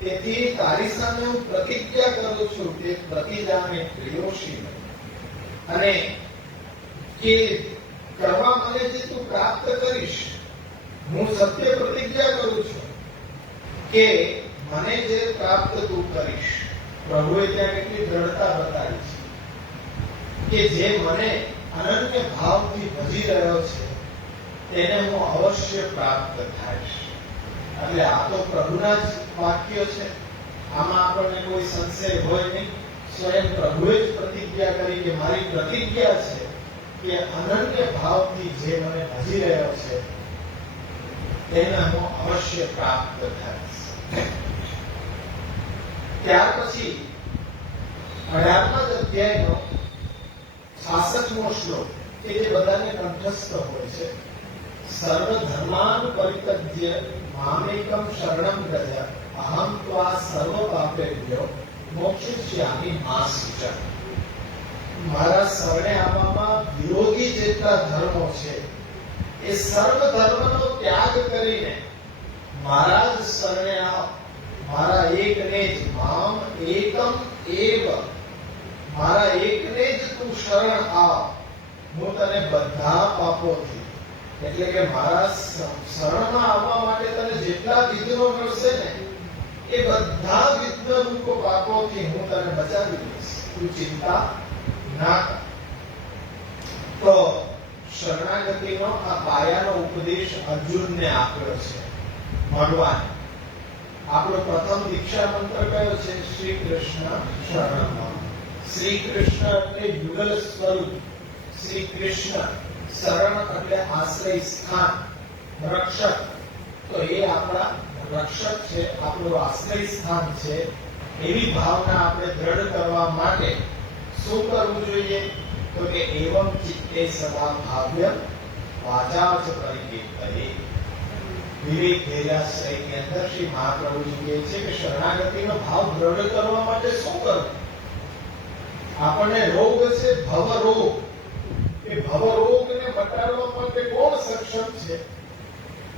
તેથી તારી સામે હું પ્રતિજ્ઞા કરું છું તે પ્રતિજાને પ્રિયોષી. અને કે કરવા મને જે તું પ્રાપ્ત કરીશ, હું સત્ય પ્રતિજ્ઞા કરું છું કે મને જે પ્રાપ્ત તું કરીશ. પ્રભુએ ત્યાં કેટલી દ્રઢતા બતાવી છે કે જે મને અનન્ય ભાવથી ભજી રહ્યો છે તેને હું અવશ્ય પ્રાપ્ત થઈશ. એટલે આ તો પ્રભુના જ વાક્ય છે, આમાં આપણને કોઈ સંશય હોય નહીં. સ્વયં પ્રભુએ જ પ્રતિજ્ઞા કરી કે મારી પ્રતિજ્ઞા છે કે અનન્ય ભાવથી જે મને ભજી રહ્યો છે તેને હું અવશ્ય પ્રાપ્ત થઈશ. ત્યાર પછી 18મા અધ્યાયનો 66મો શ્લોક કે જે બધાને કંઠસ્થ હોય છે. સર્વ ધર્માન પરિત્યજ્ય મામેકમ શરણમ વ્રજ અહમ ત્વા સર્વ પાપેભ્યો મોક્ષયિષ્યામિ મા શુચઃ. મારા શરણે આવવામાં વિરોધી જેટલા ધર્મો છે એ સર્વ ધર્મનો ત્યાગ કરીને મારા જ શરણે આવ. મારા એકને જ, મામ એકમ એવ, મારા એકને જ તું શરણ આવ, હું તને બધા પાપોથી, એટલે કે મારા શરણમાં આવવા માટે તને જેટલા વિઘ્નો મળશે ને એ બધા વિઘ્ન રૂપ પાપોથી હું તને બચાવી દઈશ. તું ચિંતા ના કર. તો શરણાગતિનો આ પાયાનો ઉપદેશ અર્જુનને આપ્યો છે ભગવાન. આપણો પ્રથમ દીક્ષા મંત્ર કયો છે? શ્રી કૃષ્ણ શરણમ મમ. શ્રી કૃષ્ણ એટલે યુગલ સ્વરૂપ. શ્રી કૃષ્ણ, શરણ એટલે આશ્રય સ્થાન, રક્ષક. તો એ આપણા રક્ષક છે, આપણું આશ્રય સ્થાન છે. એવી ભાવના આપણે દ્રઢ કરવા માટે શું કરવું જોઈએ? તો કે એવમ ચિત્તે સદા ભાવ્ય વાચા ચ પરિકીર્તયે. વિવેક ધૈર્યાશ્રયની અંદર શ્રી મહાપ્રભુજી કહે છે કે શરણાગતિનો ભાવ દ્રઢ કરવા માટે શું કરવું? આપણને રોગ છે ભવ રોગ. એ ભવ રોગને મટાડવા માટે કોણ સક્ષમ છે?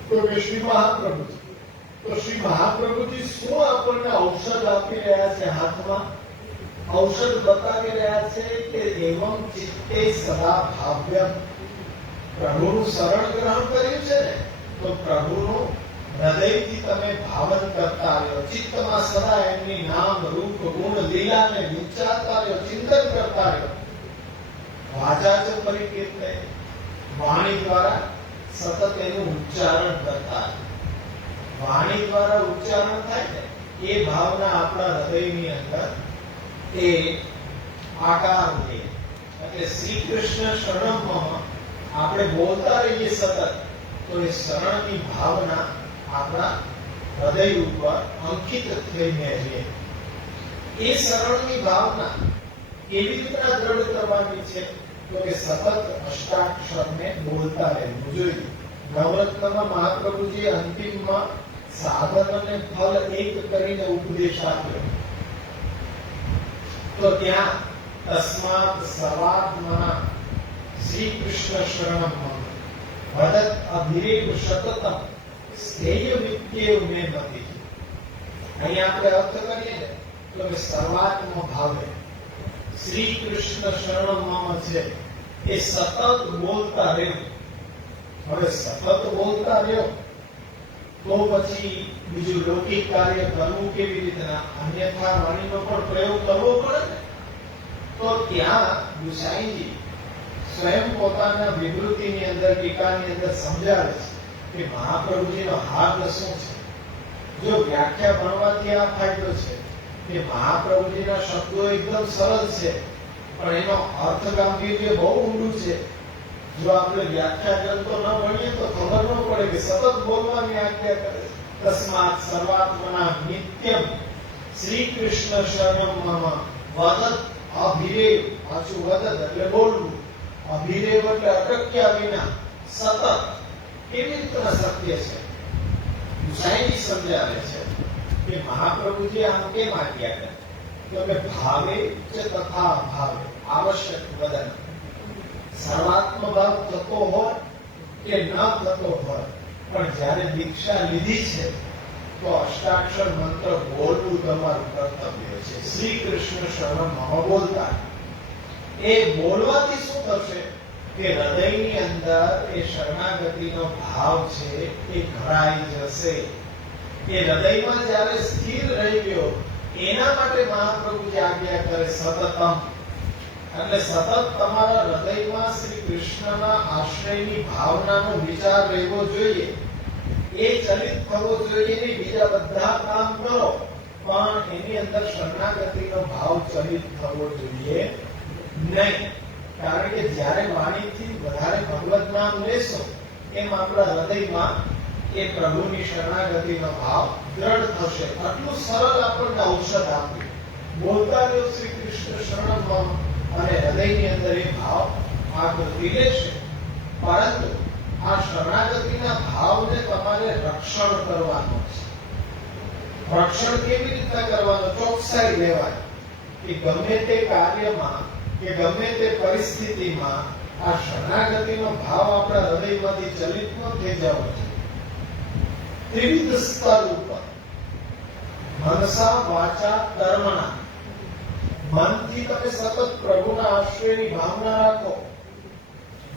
તો કે શ્રી મહાપ્રભુજી. તો શ્રી મહાપ્રભુજી શું આપણને ઔષધ આપી રહ્યા છે હાથમાં? ઔષધ બતાવી રહ્યા છે કે એવમ ચિત્તે સદા ભાવ્ય. પ્રભુનું શરણ ગ્રહણ કર્યું છે ને, તો પ્રભુનું હૃદયથી તમે ભાવન કરતા રહ્યો. ચિત્તમાં સદા એમની નામ, રૂપ, ગુણ, લીલાને વિચારતા રહ્યો, ચિંતન કરતા રહ્યો. વાચા ચ પરિકીર્તય, વાણી દ્વારા સતત એનું ઉચ્ચારણ કરતા. વાણી દ્વારા ઉચ્ચારણ થાય ને એ ભાવના આપણા હૃદયની અંદર એ આકાર લે. એટલે શ્રી કૃષ્ણ શરણમાં આપણે બોલતા રહીએ સતત, તો એ શરણની ભાવના આપણા હૃદય ઉપર અંકિત થઈને રહે. એ શરણની ભાવના કેવી રીતના દ્રઢ કરવાની છે? તો કે સતત અષ્ટાક્ષરને બોલતા રહેવું જોઈએ. નવરત્નમાં મહાપ્રભુજી અંતિમમાં સાધન અને ફલ એક કરીને ઉપદેશ આપ્યો. તો ત્યાં તસ્માત સર્વાત્મના શ્રી કૃષ્ણ શરણમ મમ વદત અભિરેવ સતતમ સ્થેય વિદ્યેવ મે મતિ. અહીંયા આપણે અર્થ કરીએ ને તો કે સર્વાત્મ ભાવે શ્રી કૃષ્ણ શરણમ મમ છે એ સતત બોલતા રહેવું. હવે સતત બોલતા રહ્યો તો પછી બીજું લૌકિક કાર્ય કરવું કેવી રીતના? અન્યથા વાણીનો પણ પ્રયોગ કરવો પડે ને. તો ત્યાં ગુસાઈજી સ્વયં પોતાના વિવૃતિની અંદર ટીકાની અંદર સમજાવે છે કે મહાપ્રભુજીનો હાર્દ શું છે. જો વ્યાખ્યા ભણવાથી આ ફાયદો છે કે મહાપ્રભુજીના શબ્દો એકદમ સરળ છે પણ એનો અર્થ ગાંભીર્ય બહુ ઊંડું છે. જો આપણે વ્યાખ્યા ગ્રંથો ન ભણીએ તો ખબર ન પડે કે સતત બોલવાની આજ્ઞા કરે છે. તસ્માત સર્વાત્મના નિત્યમ શ્રી કૃષ્ણ શરણમ મમ વદત અભિરેવ. પાછું વદત એટલે બોલવું, અભિરેવ એટલે અટક્યા વિના સતત. કેવી રીતના શક્ય છે? ગુસાઈજી સમજાવે છે કે મહાપ્રભુજી આમ કેમ આજ્ઞા કરે? તો કે ભાવે ચ તથા ભાવે આવશ્યક વદન. સર્વાત્મ ભાવ થતો હોય કે ન થતો હોય પણ જ્યારે દીક્ષા લીધી છે તો અષ્ટાક્ષર મંત્ર બોલવું તમારું કર્તવ્ય છે. શ્રી કૃષ્ણ શરણમ મમ બોલતા. એ બોલવાથી શું થશે કે હૃદયની અંદર એ શરણાગતિનો ભાવ છે એ ઘડાઈ જશે. એ હૃદયમાં જ્યારે સ્થિર રહી ગયો એના માટે મહાપ્રભુજી આજ્ઞા કરે સતતમ. એટલે સતત તમારા હૃદયમાં શ્રી કૃષ્ણના આશ્રયની ભાવનાનો વિચાર રહેવો જોઈએ. એ ચલિત થવો જોઈએ નહીં. બીજા બધા કામ કરો પણ એની અંદર શરણાગતિનો ભાવ ચલિત થવો જોઈએ નહીં. કારણ કે જ્યારે વાણીથી વધારે ભગવત નામ લેશો એમ આપણા હૃદયમાં એ પ્રભુની શરણાગતિનો ભાવ દ્રઢ થશે. આટલું સરળ આપણને ઔષધ આપ્યું. બોલતા રહ્યો શ્રી કૃષ્ણ શરણમ મમ અને હૃદયની અંદર એ ભાવ આકૃતિ લેશે. પરંતુ આ શરણાગતિના ભાવને તમારે રક્ષણ કરવાનો છે. રક્ષણ કેવી રીતના કરવાનો? ચોકસાઈ લેવાય કે ગમે તે કાર્યમાં કે ગમે તે પરિસ્થિતિમાં આ શરણાગતિનો ભાવ આપણા હૃદયમાંથી ચલિત ન થઈ જવો જોઈએ. ત્રિવિધ સ્તર ઉપર મનસા વાચા કર્મણા. મનથી તમે સતત પ્રભુના આશ્રયની ભાવના રાખો,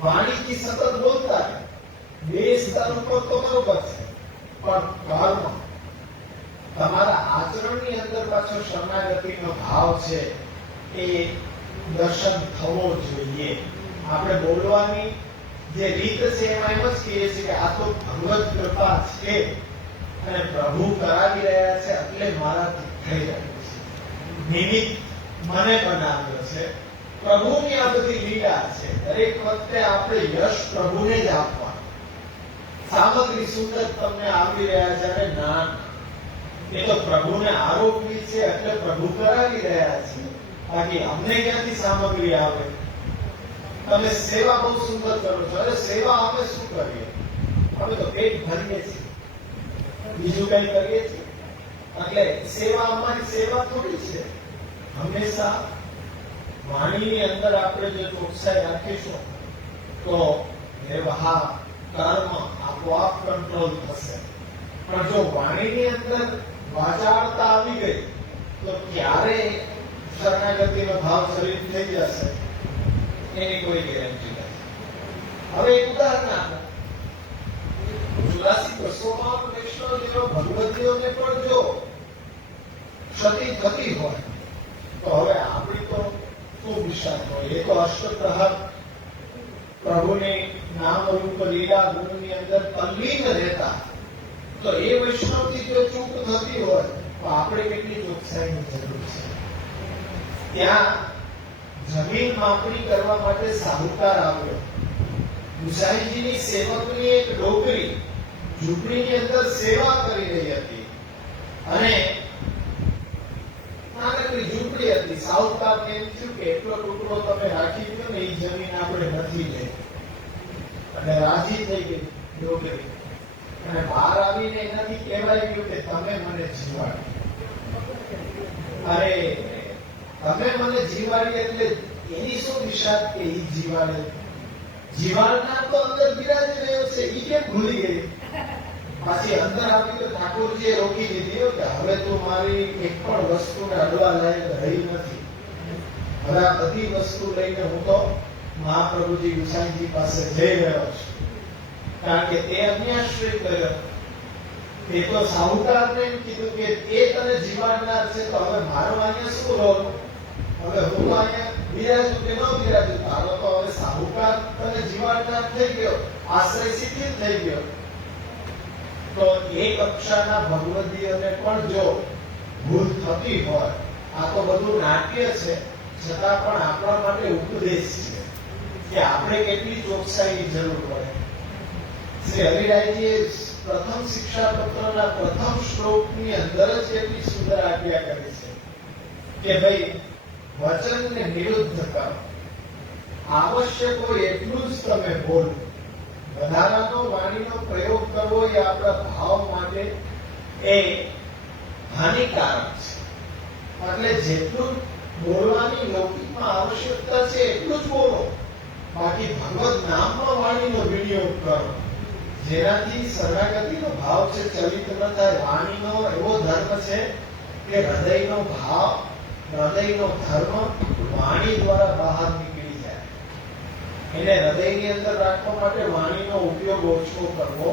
વાણીથી સતત બોલતા રહે. બે સ્તર ઉપર તો બરોબર છે પણ કર્મ તમારા આચરણની અંદર પાછો શરણાગતિનો ભાવ છે એ દર્શન થવો જોઈએ. આપણે બોલવાની જે રીત છે એમાં એમ જ કહીએ છીએ કે આ તો ભગવત કૃપા છે અને પ્રભુ કરાવી રહ્યા છે એટલે મારાથી થઈ રહ્યું છે. નિમિત્ત મને બનાવ્યો છે. પ્રભુની આ બધી લીલા છે. દરેક વખતે આપણે યશ પ્રભુને જ આપવાનું. સામગ્રી સુંદર તમને આવી રહ્યા છે અને ના, એ તો પ્રભુને આરોપવી છે એટલે પ્રભુ કરાવી રહ્યા છે. બાકી અમને ક્યાંથી સામગ્રી આવે? તમે સેવા બહુ સુંદર કરો છો. અરે સેવા અમે શું કરીએ? અમે તો પેટ ભરીએ છીએ, બીજું કઈ કરીએ છીએ. એટલે સેવા અમારી સેવા થોડી છે. હંમેશા વાણીની અંદર આપણે જે ચોકસાઈ રાખીશું તો વ્યવહાર કર્મ આપોઆપ કંટ્રોલ થશે. પણ જો વાણીની અંદર વાચાળતા આવી ગઈ તો ક્યારે શરણાગતિનો ભાવ ચલિત થઈ જશે એની કોઈ ગેરંટી નથી. હવે એક ઉદાહરણ આપો. 84 વર્ષોમાં વૈષ્ણવજીઓ ભગવતીઓને પણ જો ક્ષતિ થતી હોય તો હવે આપણી તો શું વિશ્વાસ હોય? એ તો અષ્ટપ્રહર પ્રભુની નામ રૂપ લીલા ગુણની અંદર તલ્લીન રહેતા. તો એ વૈષ્ણવથી જો ચૂક થતી હોય તો આપણે કેટલી ચોકસાઈની જરૂર છે? ત્યાં જમીન માપણી કરવા માટે સાહુકાર આવ્યો. ગુસાઈજીની સેવકની એક ડોકરી ઝૂંપડીની અંદર સેવા કરી રહી હતી. અને નાનકડી ઝૂંપડી હતી. સાહુકાર એમ થયું કે એટલો ટુકડો તમે રાખી દો ને, એ જમીન આપણે નથી લઈ. અને રાજી થઈ ગઈ ડોકરી. અને બહાર આવીને એનાથી કહેવાય ગયું કે તમે મને જીવાડી. અરે તમે મને જીવાડી એટલે એની શું વિશાળ કે ઈ જીવાડે. જીવાડનાર તો અંદર બિરાજી રહ્યો છે, ઈ કેમ ભૂલી ગઈ? પાછી અંદર આવી તો ઠાકોરજીએ રોકી દીધી કે હવે તું મારી એક પણ વસ્તુને અડવા લાયક રહી નથી. હવે આ બધી વસ્તુ લઈને હું તો મહાપ્રભુજી ગુસાઈજી પાસે જઈ રહ્યો છું. કારણ કે તે અન્યાશ્રય કર્યો. તે તો સાહુકારને એમ કીધું કે એ તને જીવાડનાર છે, તો હવે મારો અહીંયા શું રોલ? હવે હું તો અહીંયા બિરાજુ કે ન બિરાજુ, તારો તો હવે સાહુકાર તને જીવાડનાર થઈ ગયો, આશ્રય શિથિલ થઈ ગયો. તો એ કક્ષાના ભગવદીઓને પણ જો ભૂલ થતી હોય, આ તો બધું નાટ્ય છે, છતાં પણ આપણા માટે ઉપદેશ છે કે આપણે કેટલી ચોકસાઈની જરૂર પડે. શ્રી હરિરાયજીએ પ્રથમ શિક્ષાપત્રના પ્રથમ શ્લોકની અંદર જ કેટલી સુંદર આજ્ઞા કરી છે કે ભાઈ વચનને નિરુદ્ધ કરો, આવશ્યક હોય એટલું જ તમે બોલો. વધારાનો વાણીનો પ્રયોગ કરવો એ આપણા ભાવ માટે એ હાનિકારક છે. એટલે જેટલું બોલવાની લૌકિકમાં આવશ્યકતા છે એટલું જ બોલો. બાકી ભગવત નામમાં વાણીનો વિનિયોગ કરો, જેનાથી શરણાગતિનો ભાવ છે ચલિત ન થાય. વાણીનો એવો ધર્મ છે કે હૃદયનો ભાવ, હૃદયનો ધર્મ વાણી દ્વારા બહાર નીકળી જાય. એને હૃદયની અંદર રાખવા માટે વાણીનો ઉપયોગ ઓછો કરવો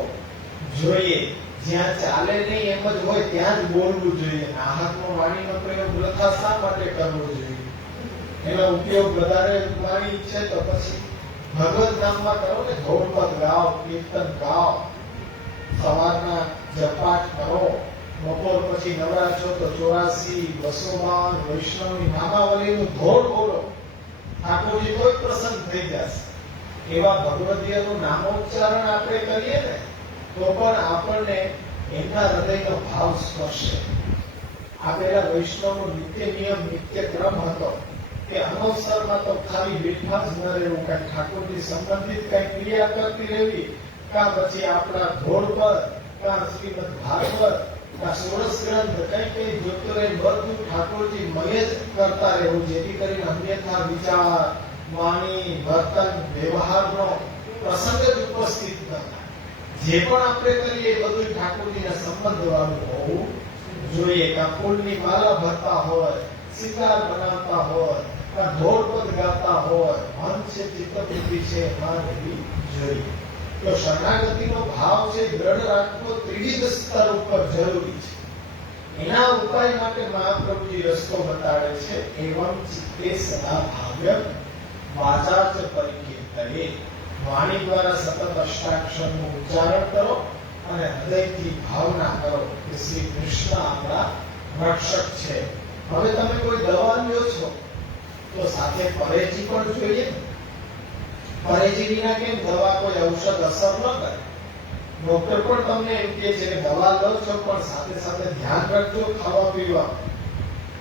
જોઈએ. જ્યાં ચાલે નહીં એમ જ હોય ત્યાં જ બોલવું જોઈએ. નાહકમાં વાણીનો પ્રયોગ વૃથા શા માટે કરવો જોઈએ? એનો ઉપયોગ વધારે વાણી છે તો પછી ભગવત નામમાં કરો ને. ધોળપદ ગાઓ, કીર્તન ગાઓ, સવારના જપાઠ કરો, બપોર પછી નવરા છો તો 84, 212 વૈષ્ણવની નામાવલીનું ધોળ બોલો. ઠાકોરજી કોઈ પ્રસન્ન થઈ જશે. એવા ભગવદીયનું નામોચ્ચારણ આપણે કરીએ ને તો પણ આપણને એમના હૃદયનો ભાવ સ્પર્શે. આ પેલા વૈષ્ણવનો નિત્ય નિયમ, નિત્ય ક્રમ હતો કે અનવસરમાં તો ખાલી બેઠા જ ન રહેવું, કઈ ઠાકોરજી સંબંધિત કઈ ક્રિયા કરતી રહેવી, કાં પછી આપણા ધોળ પર, કાં શ્રીમદ ભાગવત, કાં ષોડશ ગ્રંથ, કઈ જોતો રહે બધું ઠાકોરજી મય જ કરતા રહેવું, જેથી કરીને અન્યથા વિચાર, વાણી, વર્તન, વ્યવહારનો પ્રસંગ જ ઉપસ્થિત ન થાય. જે પણ આપણે કરીએ એ બધું ઠાકોરજીના સંબંધ વાળું હોવું જોઈએ. કાં ફૂલની માલા ભરતા હોય, શિંગાર બનાવતા હોય, કાં ધોળપદ ગાતા હોય, મન છે, ચિત્તવૃત્તિ છે, માનવી જોઈએ. તો શરણાગતિનો ભાવ છે દ્રઢ રાખવો ત્રિવિધ સ્તર ઉપર જરૂરી છે. એના ઉપાય માટે મહાપ્રભુજી રસ્તો બતાડે છે. એવં ચિત્તે સદા ભાવ્ય વાચા ચ પરિકીર્તયે. વાણી દ્વારા સતત અષ્ટાક્ષરનું ઉચ્ચારણ કરો અને હૃદયથી ભાવના કરો કે શ્રી કૃષ્ણ આપણા રક્ષક છે. હવે તમે કોઈ દવા લ્યો છો તો સાથે પરેજી પણ જોઈએ. પરેજી વિના કેમ દવા, કોઈ ઔષધ અસર ન કરે. ડોક્ટર પણ તમને એમ કહે છે કે દવા લો છો પણ સાથે સાથે ધ્યાન રાખજો ખાવા પીવા.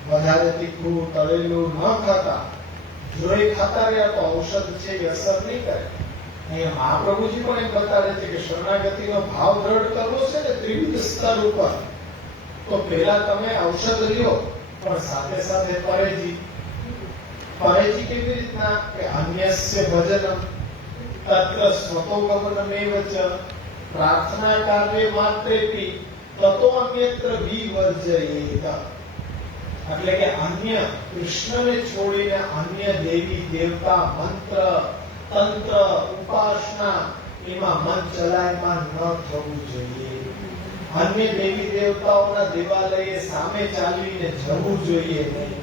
વધારે તીખું તળેલું ન ખાતા. જો એ ખાતા રહ્યા તો ઔષધ છે એ અસર નહીં કરે. અહીંયા મહાપ્રભુજી પણ એમ બતાડે છે કે શરણાગતિનો ભાવ દ્રઢ કરવો છે ને ત્રિવિધ સ્તર ઉપર, તો પહેલા તમે ઔષધ લ્યો પણ સાથે સાથે પરેજી. પરેજી કેવી રીતના કે અન્યસ્ય ભજનમ તત્ર સ્વતોગમનમેવ ચ પ્રાર્થના કાર્ય માત્રેપી તતો અન્યત્ર વિવર્જયેત. એટલે કે અન્ય કૃષ્ણને છોડીને અન્ય દેવી દેવતા, મંત્ર, તંત્ર, ઉપાસના એમાં મન ચલાયમાન ન થવું જોઈએ. અન્ય દેવી દેવતાઓના દેવાલયે સામે ચાલીને જવું જોઈએ નહીં.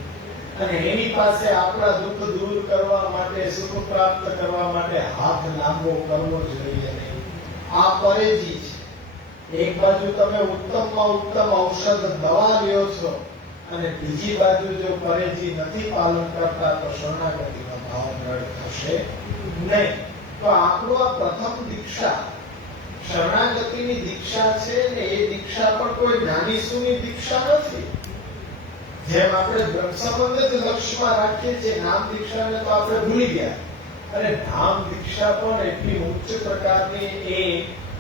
અને એની પાસે આપણા દુઃખ દૂર કરવા માટે, સુખ પ્રાપ્ત કરવા માટે હાથ લાંબો કરવો જોઈએ નહીં. આ પરેજી છે. એક બાજુ તમે ઉત્તમમાં ઉત્તમ ઔષધ દવા લ્યો છો અને બીજી બાજુ જો પરેજી નથી પાલન કરતા તો શરણાગતિનો ભાવ દ્રઢ થશે નહીં. તો આપણું આ પ્રથમ દીક્ષા શરણાગતિની દીક્ષા છે ને એ દીક્ષા પણ કોઈ નાની સૂની દીક્ષા નથી. જેમ આપણે બ્રહ્મ સંબંધ જ લક્ષ્યમાં રાખીએ છીએ, નામ દીક્ષાને તો આપણે ભૂલી ગયા. અને નામ દીક્ષા પણ એટલી ઉચ્ચ પ્રકારની એ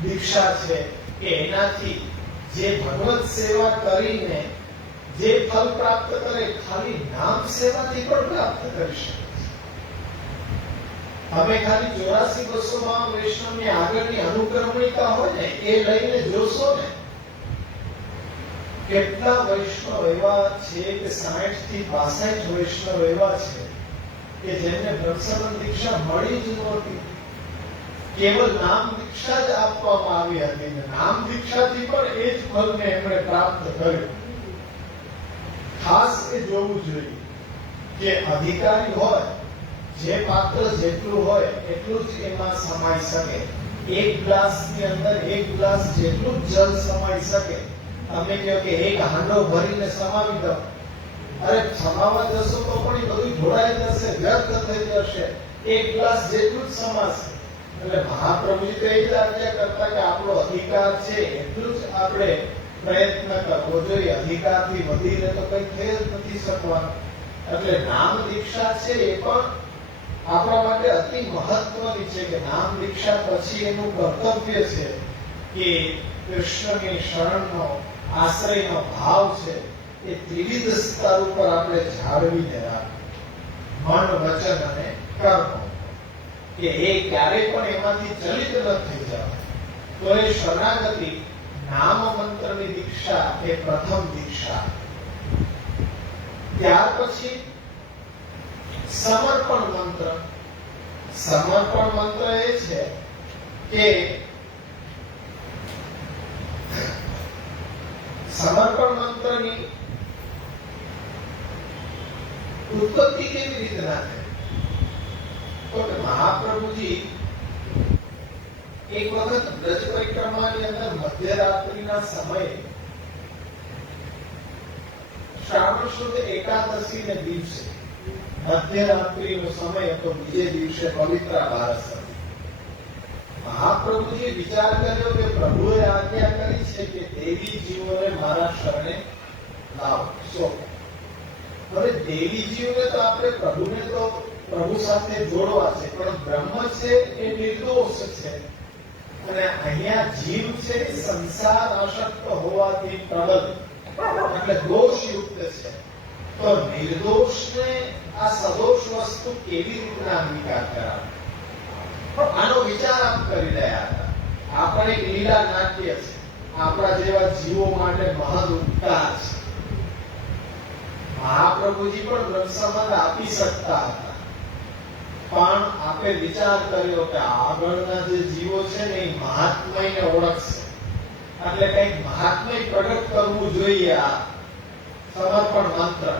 દીક્ષા છે કે એનાથી જે ભગવત સેવા કરીને જે ફલ પ્રાપ્ત કરે, ખાલી નામ સેવાથી પણ પ્રાપ્ત કરી શકે. તમે ખાલી 84-200 વૈષ્ણવની આગળની અનુક્રમણિકા હોય ને એ લઈને જોશો ને, કેટલા વૈષ્ણવ એવા છે કે 60 થી 62 વૈષ્ણવ એવા છે કે જેમને બ્રહ્મસંબંધ દીક્ષા મળી જ નહોતી. કેવલ નામ દીક્ષા જ આપવામાં આવી હતી ને નામ દીક્ષાથી પણ એ જ ફલને એમણે પ્રાપ્ત કર્યું. ખાસ એ જોવું જોઈએ કે અધિકારી હોય, જે પાત્ર જેટલું હોય એટલું જ એમાં સમાઈ શકે. એક ગ્લાસની અંદર એક ગ્લાસ જેટલું જ જલ સમાઈ શકે. તમે કહો કે એક હાંડો ભરીને સમાવી દો, અરે સમાવા જશો તો પણ એ બધું ઢોળાઈ જશે, વ્યર્થ થઈ જશે. એક ગ્લાસ જેટલું જ સમાશે. એટલે મહાપ્રભુજી તો એ જ આજ્ઞા કરતા કે આપણો અધિકાર છે એટલું જ આપણે પ્રયત્ન કરવો જોઈએ. અધિકારથી વધીને તો કઈ થઈ જ નથી શકવાનું. એટલે નામ દીક્ષા છે એ પણ આપણા માટે અતિ મહત્વની છે કે નામ દીક્ષા પછી એનું કર્તવ્ય છે કે કૃષ્ણની શરણનો આશ્રયનો ભાવ છે એ ત્રિવિધ સ્તર ઉપર આપણે જાળવીને રાખવું. મન, વચન અને કર્મ, કે એ ક્યારેય પણ એમાંથી ચલિત ન થઈ જાય. તો એ શરણાગતિ નામ મંત્રની દીક્ષા એ પ્રથમ દીક્ષા. ત્યાર પછી સમર્પણ મંત્ર. સમર્પણ મંત્ર એ છે કે સમર્પણ મંત્રની ઉત્પત્તિ કેવી રીતના થઈ? તો મહાપ્રભુજી એક વખત બ્રજ પરિક્રમાની અંદર મધ્યરાત્રિના સમયે શ્રાવણ શુદ્ધ એકાદશી ને દિવસે મધ્યરાત્રિનો સમય હતો. બીજે દિવસે પવિત્ર બારસ હતી. મહાપ્રભુજી વિચાર કર્યો કે પ્રભુએ આજ્ઞા કરી છે કે દેવી જીવોને મારા શરણે લાવો. હવે દેવી જીવને તો આપણે પ્રભુને તો પ્રભુ સાથે જોડવા છે, પણ બ્રહ્મ છે એ નિર્દોષ છે અને અહીંયા જીવ છે સંસાર આસક્ત હોવાથી પ્રબલ, એટલે દોષયુક્ત છે. તો નિર્દોષને આ સદોષ વસ્તુ કેવી રીતના અંગીકાર કરાવે? આનો વિચાર આપ કરી રહ્યા હતા. આપણે એક લીલા નાટ્ય છે, આપણા જેવા જીવો માટે મહદ ઉપકાર છે. મહાપ્રભુજી પણ બ્રહ્મસંબંધ આપી શકતા હતા, પણ આપે વિચાર કર્યો કે આગળના જે જીવો છે ને એ મહાત્મયને ઓળખશે, એટલે કઈક મહાત્મય પ્રગટ કરવું જોઈએ આ સમર્પણ મંત્ર.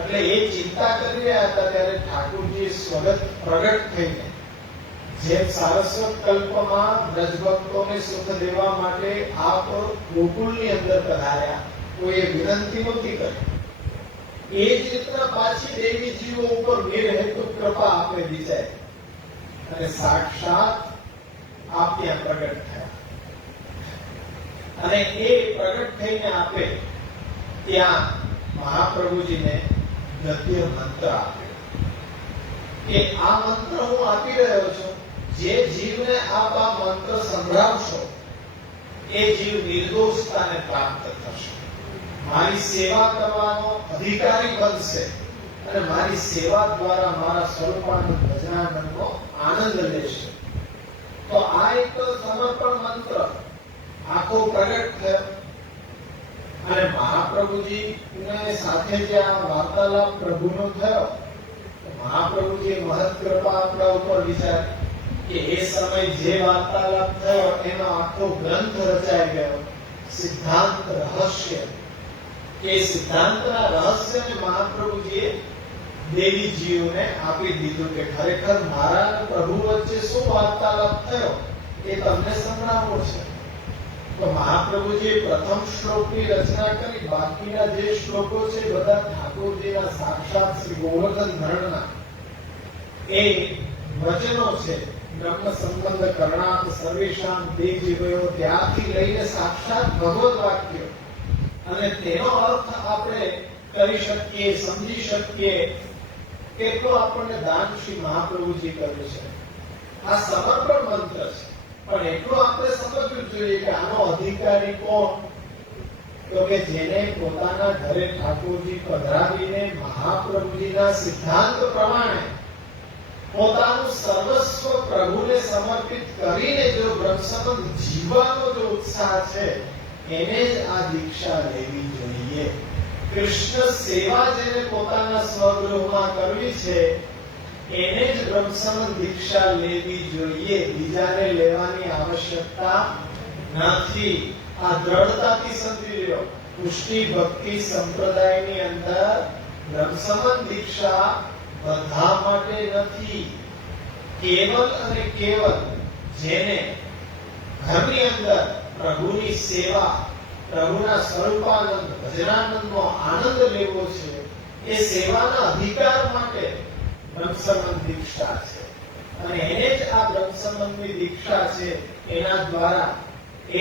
એટલે એ ચિંતા કરી રહ્યા હતા ત્યારે ઠાકોરજી સ્વગત પ્રગટ થઈને જેમ સારસ્વત કલ્પમાં બ્રજભક્તોને સુખ દેવા માટે આપ ગોકુળની અંદર પધાર્યા, કોઈએ વિનંતી નહોતી કરી. એ જ રીતના પાછી દેવી જીવો ઉપર નિર્હેતુ કૃપા આપે વિચારી અને સાક્ષાત આપ ત્યાં પ્રગટ થયા. અને એ પ્રગટ થઈને આપે ત્યાં મહાપ્રભુજીને ગદ્ય મંત્ર આપ્યો કે આ મંત્ર હું આપી રહ્યો છું, જે જીવને આપ આ મંત્ર સંભળાવશો એ જીવ નિર્દોષતાને પ્રાપ્ત થશે, મારી સેવા કરવાનો અધિકારી બનશે અને મારી સેવા દ્વારા મારા સ્વરૂપાનંદ ભજનાનંદનો આનંદ લેશે. તો આ એક સમર્પણ મંત્ર આખો પ્રગટ થયો. અને મહાપ્રભુજી સાથે જે આ વાર્તાલાપ પ્રભુનો થયો, મહાપ્રભુજી મહત કૃપા આપણા ઉપર વિચાર કે એ સમય જે વાર્તાલાપ થયો એનો આખો ગ્રંથ રચાઈ ગયો, સિદ્ધાંત રહસ્ય. એ સિદ્ધાંતના રહસ્યને મહાપ્રભુજીએ દેવીજીઓને આપી દીધું કે ખરેખર મારા અને પ્રભુ વચ્ચે શું વાર્તાલાપ થયો એ તમને સંભળાવવો છે. તો મહાપ્રભુજીએ પ્રથમ શ્લોકની રચના કરી, બાકીના જે શ્લોકો છે બધા ઠાકોરજીના સાક્ષાત શ્રી ગોવર્ધન ધરણના એ વચનો છે, બ્રહ્મ સંબંધ કરણાત સર્વેશામ દેહ જીવયો ત્યાંથી લઈને સાક્ષાત ભગવદ વાક્ય અને તેનો અર્થ આપણે કરી શકીએ, સમજી શકીએ કેટલો આપણને દાન શ્રી મહાપ્રભુજી કર્યું છે. આ સમર્પણ મંત્ર છે, પણ એટલું આપણે સમજવું જોઈએ કે આનો અધિકારી કોણ? તો કે જેને પોતાના ઘરે ઠાકોરજી પધરાવીને મહાપ્રભુજીના સિદ્ધાંત પ્રમાણે પોતાનું સર્વસ્વ પ્રભુને સમર્પિત કરીને જો બ્રહ્મસંબંધ જીવવાનો જો ઉત્સાહ છે એને જ આ દીક્ષા લેવી જોઈએ. કૃષ્ણ સેવા જેને પોતાના સ્વગૃહમાં કરવી છે એને જ બ્રહ્મસંબંધ દીક્ષા લેવી જોઈએ, બીજાને લેવાની આવશ્યકતા નથી. આ દ્રઢતાથી સમજી લો. પુષ્ટિ ભક્તિ સંપ્રદાયની અંદર બ્રહ્મસંબંધ દીક્ષા બધા માટે નથી. કેવલ અને કેવલ જેને ઘરની અંદર પ્રભુની સેવા, પ્રભુના સ્વરૂપાનંદ ભજનાનંદનો આનંદ લેવો છે એ સેવાના અધિકાર માટે બ્રહ્મસંબંધ દીક્ષા છે. અને એને જ આ બ્રહ્મસંબંધની દીક્ષા છે, એના દ્વારા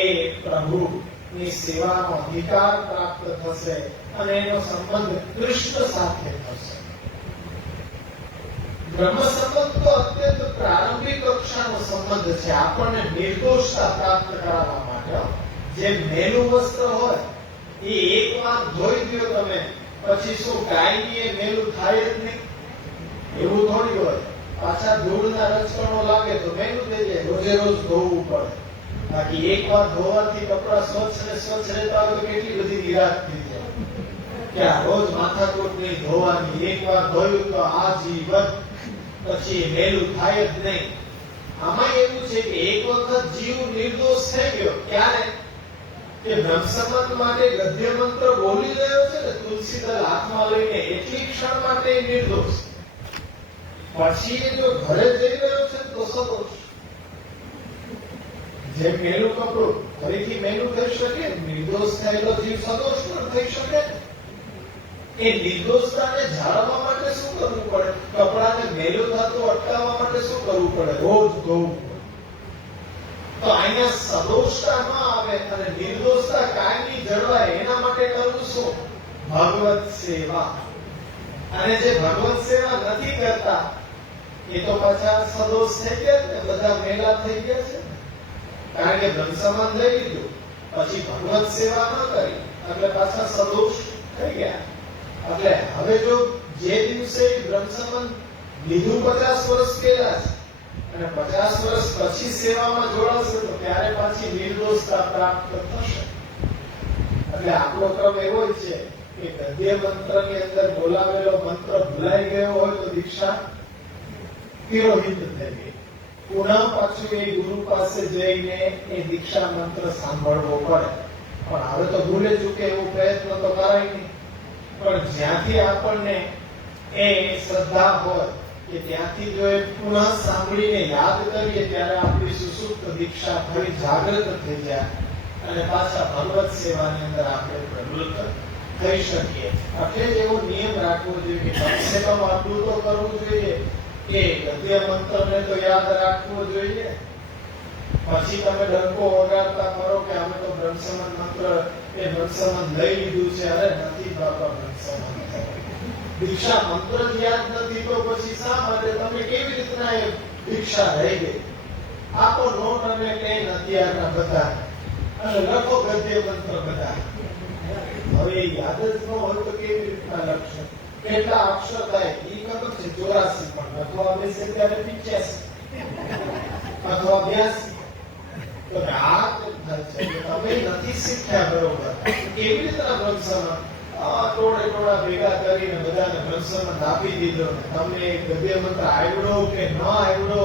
એ પ્રભુની સેવાનો અધિકાર પ્રાપ્ત થશે અને એનો સંબંધ કૃષ્ણ સાથે થશે. બ્રહ્મ સંબંધ તો અત્યંત પ્રારંભિક કક્ષાનો સંબંધ છે, આપણને નિર્દોષતા પ્રાપ્ત કરાવવા માટે. જે મેલું વસ્ત્ર હોય એ એકવાર ધોઈ દો તમે, પછી શું કાયમી એ મેલું થાય જ નહીં? એવું થોડી હોય. પાછા ધૂળના રજકણો લાગે તો મેલું થઈ જાય, રોજે રોજ ધોવું પડે. બાકી એકવાર ધોવાથી કપડા સ્વચ્છ ને સ્વચ્છ રહેતા હોય તો કેટલી બધી નિરાશ થઈ જાય કે આ રોજ માથાકૂટ નહીં ધોવાની, એકવાર ધોયું તો આજીવન પછી મેલું થાય જ નહીં. આમાં એવું છે કે એક વખત જીવ નિર્દોષ થઈ ગયો. ક્યારે? કે બ્રહ્મસંબંધ માટે ગદ્ય મંત્ર બોલી રહ્યો છે ને, તુલસી દળ હાથમાં લઈને, એટલી ક્ષણ માટે નિર્દોષ. પછી એ જો ઘરે જઈ રહ્યો છે તો સદોષ. જે મેલું કપડું ફરીથી મેલું થઈ શકે, નિર્દોષ થયેલો જીવ સદોષ પણ થઈ શકે. એ નિર્દોષતાને જાળવવા માટે શું કરવું પડે? કપડાને મેલું થતું અટકાવવા માટે શું કરવું પડે? રોજ ધોવું પડે. તો અહીંયા સદોષતા ન આવે અને નિર્દોષતા કાયમી જળવાય એના માટે કરવું શું? ભગવત સેવા. અને જે ભગવત સેવા નથી કરતા એ તો પાછા સદોષ થઈ ગયા ને, બધા મેલા થઈ ગયા છે. કારણ કે બ્રહ્મસંબંધ લઈ લીધું પછી ભગવત સેવા ન કરી એટલે પાછા સદોષ થઈ ગયા. એટલે હવે જો જે દિવસે બ્રહ્મસંબંધ લીધું 50 વર્ષ પહેલા છે અને 50 વર્ષ પછી સેવામાં જોડાશે તો ત્યારે પાછી નિર્દોષતા પ્રાપ્ત થશે. એટલે આપણો ક્રમ એવો જ છે કે ગદ્ય મંત્રની અંદર બોલાવેલો મંત્ર ભૂલાઈ ગયો હોય તો દીક્ષા તિરોહિત થઈ ગઈ. પુનઃ પાછું એ ગુરુ પાસે જઈને એ દીક્ષા મંત્ર સાંભળવો પડે. પણ હવે તો ભૂલે ચૂકે એવો પ્રયત્ન તો કરાય નહીં. પણ જ્યાંથી આપણને એ શ્રદ્ધા હોય કે ત્યાંથી જો એ પુનઃ સાંભળીને યાદ કરીએ ત્યારે આપણી સુસુપ્ત દીક્ષા ફરી જાગૃત થઈ જાય અને પાછા ભગવત સેવાની અંદર આપણે પ્રવૃત્ત થઈ શકીએ. એટલે જ એવો નિયમ રાખવો જોઈએ કે કમસે કમ આટલું તો કરવું જોઈએ કે ગદ્ય મંત્રને તો યાદ રાખવો જોઈએ. પછી તમે ડંકો વગાડતા કરો કે અમે તો બ્રહ્મસંબંધ મંત્ર એ બ્રહ્મસંબંધ લઈ લીધું છે. અરે નથી બાપા, બ્રહ્મસંબંધ દીક્ષા મંત્ર જ યાદ નથી તો પછી શા માટે તમે કેવી રીતના એ દીક્ષા રહી ગઈ? આપો નોટ અને પેન અત્યારના બધા અને લખો ગદ્ય મંત્ર બધા. હવે યાદ જ ન હોય તો કેવી રીતના લખશો? કેટલા અક્ષર થાય એ ખબર છે? 84. પણ લખવા બેસે ત્યારે 85 અથવા 82. તો આ તમે નથી શીખ્યા બરોબર. કેવી રીતના બ્રહ્મસંબંધ ટોળે ટોળા ભેગા કરીને બધાને બ્રહ્મસંબંધ આપી દીધો. તમને ગદ્ય મંત્ર આવડો કે ન આવડો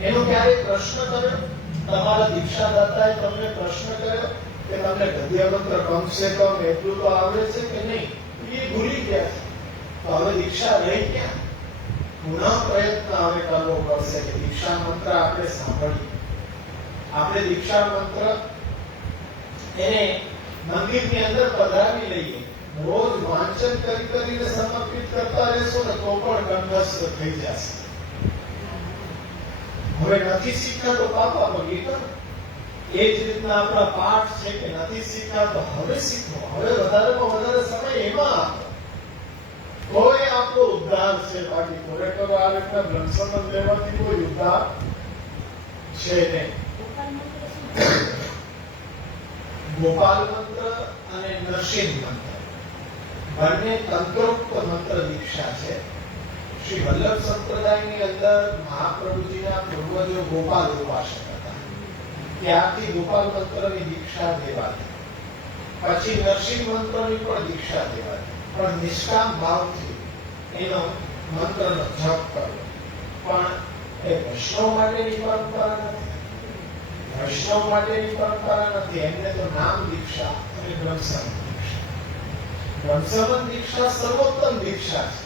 એનો ક્યારેય પ્રશ્ન કર્યો? તમારા દીક્ષાદાતાએ તમને પ્રશ્ન કર્યો કે તમને ગદ્ય મંત્ર કમસે કમ એટલું તો આવડે છે કે નહીં? એ ભૂલી ગયા છે. તો હવે દીક્ષા રહી ક્યાં? પુનઃ પ્રયત્ન હવે કરવો પડશે કે દીક્ષા મંત્ર આપણે સાંભળીએ. આપણે દીક્ષા મંત્ર એને મંદિરની અંદર પધરાવી લઈએ. રોજ વાંચન કરીને સમર્પિત કરતા રહેશો ને તો પણ કંઠસ્થ થઈ જશે. હવે નથી શીખ્યા તો પાપા પગી કરો. એ જ રીતના આપણા પાઠ છે કે નથી શીખ્યા તો હવે શીખો, હવે વધારેમાં વધારે સમય એમાં આપો, કોઈ આપણો ઉદ્ધાર છે. બાકી ખરેખર આ રીતના ગ્રંથ સંબંધ લેવાથી કોઈ ઉદ્ધાર છે નહીં. ગોપાલ મંત્ર અને નરસિંહ મંત્ર બંને તંત્રોક્ત મંત્ર દીક્ષા છે. શ્રી વલ્લભ સંપ્રદાયની અંદર મહાપ્રભુજીના પૂર્વજો ગોપાલ ઉપાસક હતા. ત્યારથી ગોપાલ મંત્રની દીક્ષા દેવાતી, પછી નરસિંહ મંત્રની પણ દીક્ષા દેવાતી, પણ નિષ્કામ ભાવથી એનો મંત્રનો જપ કરવો. પણ એ વૈષ્ણવ માટેની પરંપરા નથી, વૈષ્ણવ માટેની પરંપરા નથી. એમને તો નામ દીક્ષા અને ગ્રંથસંબંધ દીક્ષા. ગ્રંથસંબંધ દીક્ષા સર્વોત્તમ દીક્ષા છે.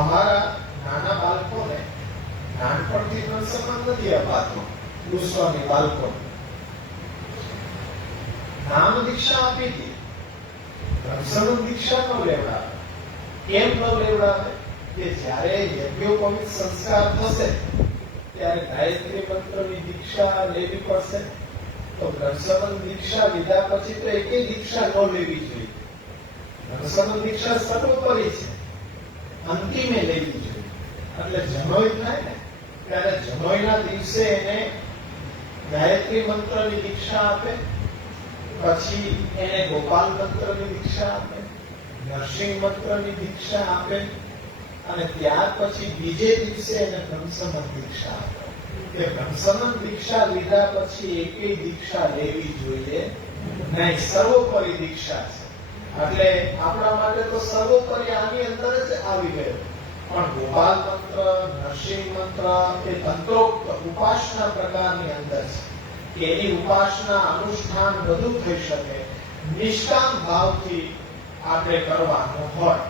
અમારા નાના બાળકોને નાનપણથી ગ્રંથસંબંધ નથી અપાતો. ગોસ્વામી બાળકો નામ દીક્ષા આપી હતી, ગ્રંથસંબંધ દીક્ષા ન લેવડાવે. કેમ ન લેવડાવે? કે જ્યારે યજ્ઞોપવિત સંસ્કાર થશે ત્યારે ગાયત્રી મંત્રની દીક્ષા લેવી પડશે. તો ગ્રંથસંબંધ દીક્ષા લીધા પછી તો એકેય દીક્ષા ન લેવી જોઈએ. ગ્રંથસંબંધ દીક્ષા સર્વોપરી છે, અંતિમે લેવી જોઈએ. એટલે જનોઈ થાય ને ત્યારે જનોઈના દિવસે એને ગાયત્રી મંત્રની દીક્ષા આપે, પછી એને ગોપાલ મંત્રની દીક્ષા આપે, નરસિંહ મંત્રની દીક્ષા આપે, અને ત્યાર પછી બીજે દિવસે એને ગ્રંથસંબંધ દીક્ષા આપે. કે ગ્રંથસંબંધ દીક્ષા લીધા પછી એકેય દીક્ષા લેવી જોઈએ નહીં. સર્વોપરી દીક્ષા છે. એટલે આપણા માટે તો સર્વોપરી આની અંદર જ આવી ગયો. પણ ગોપાલ મંત્ર, નરસિંહ મંત્ર એ તંત્રોક્ત ઉપાસના પ્રકારની અંદર છે કે એની ઉપાસના અનુષ્ઠાન બધું થઈ શકે, નિષ્કામ ભાવથી આપણે કરવાનું હોય.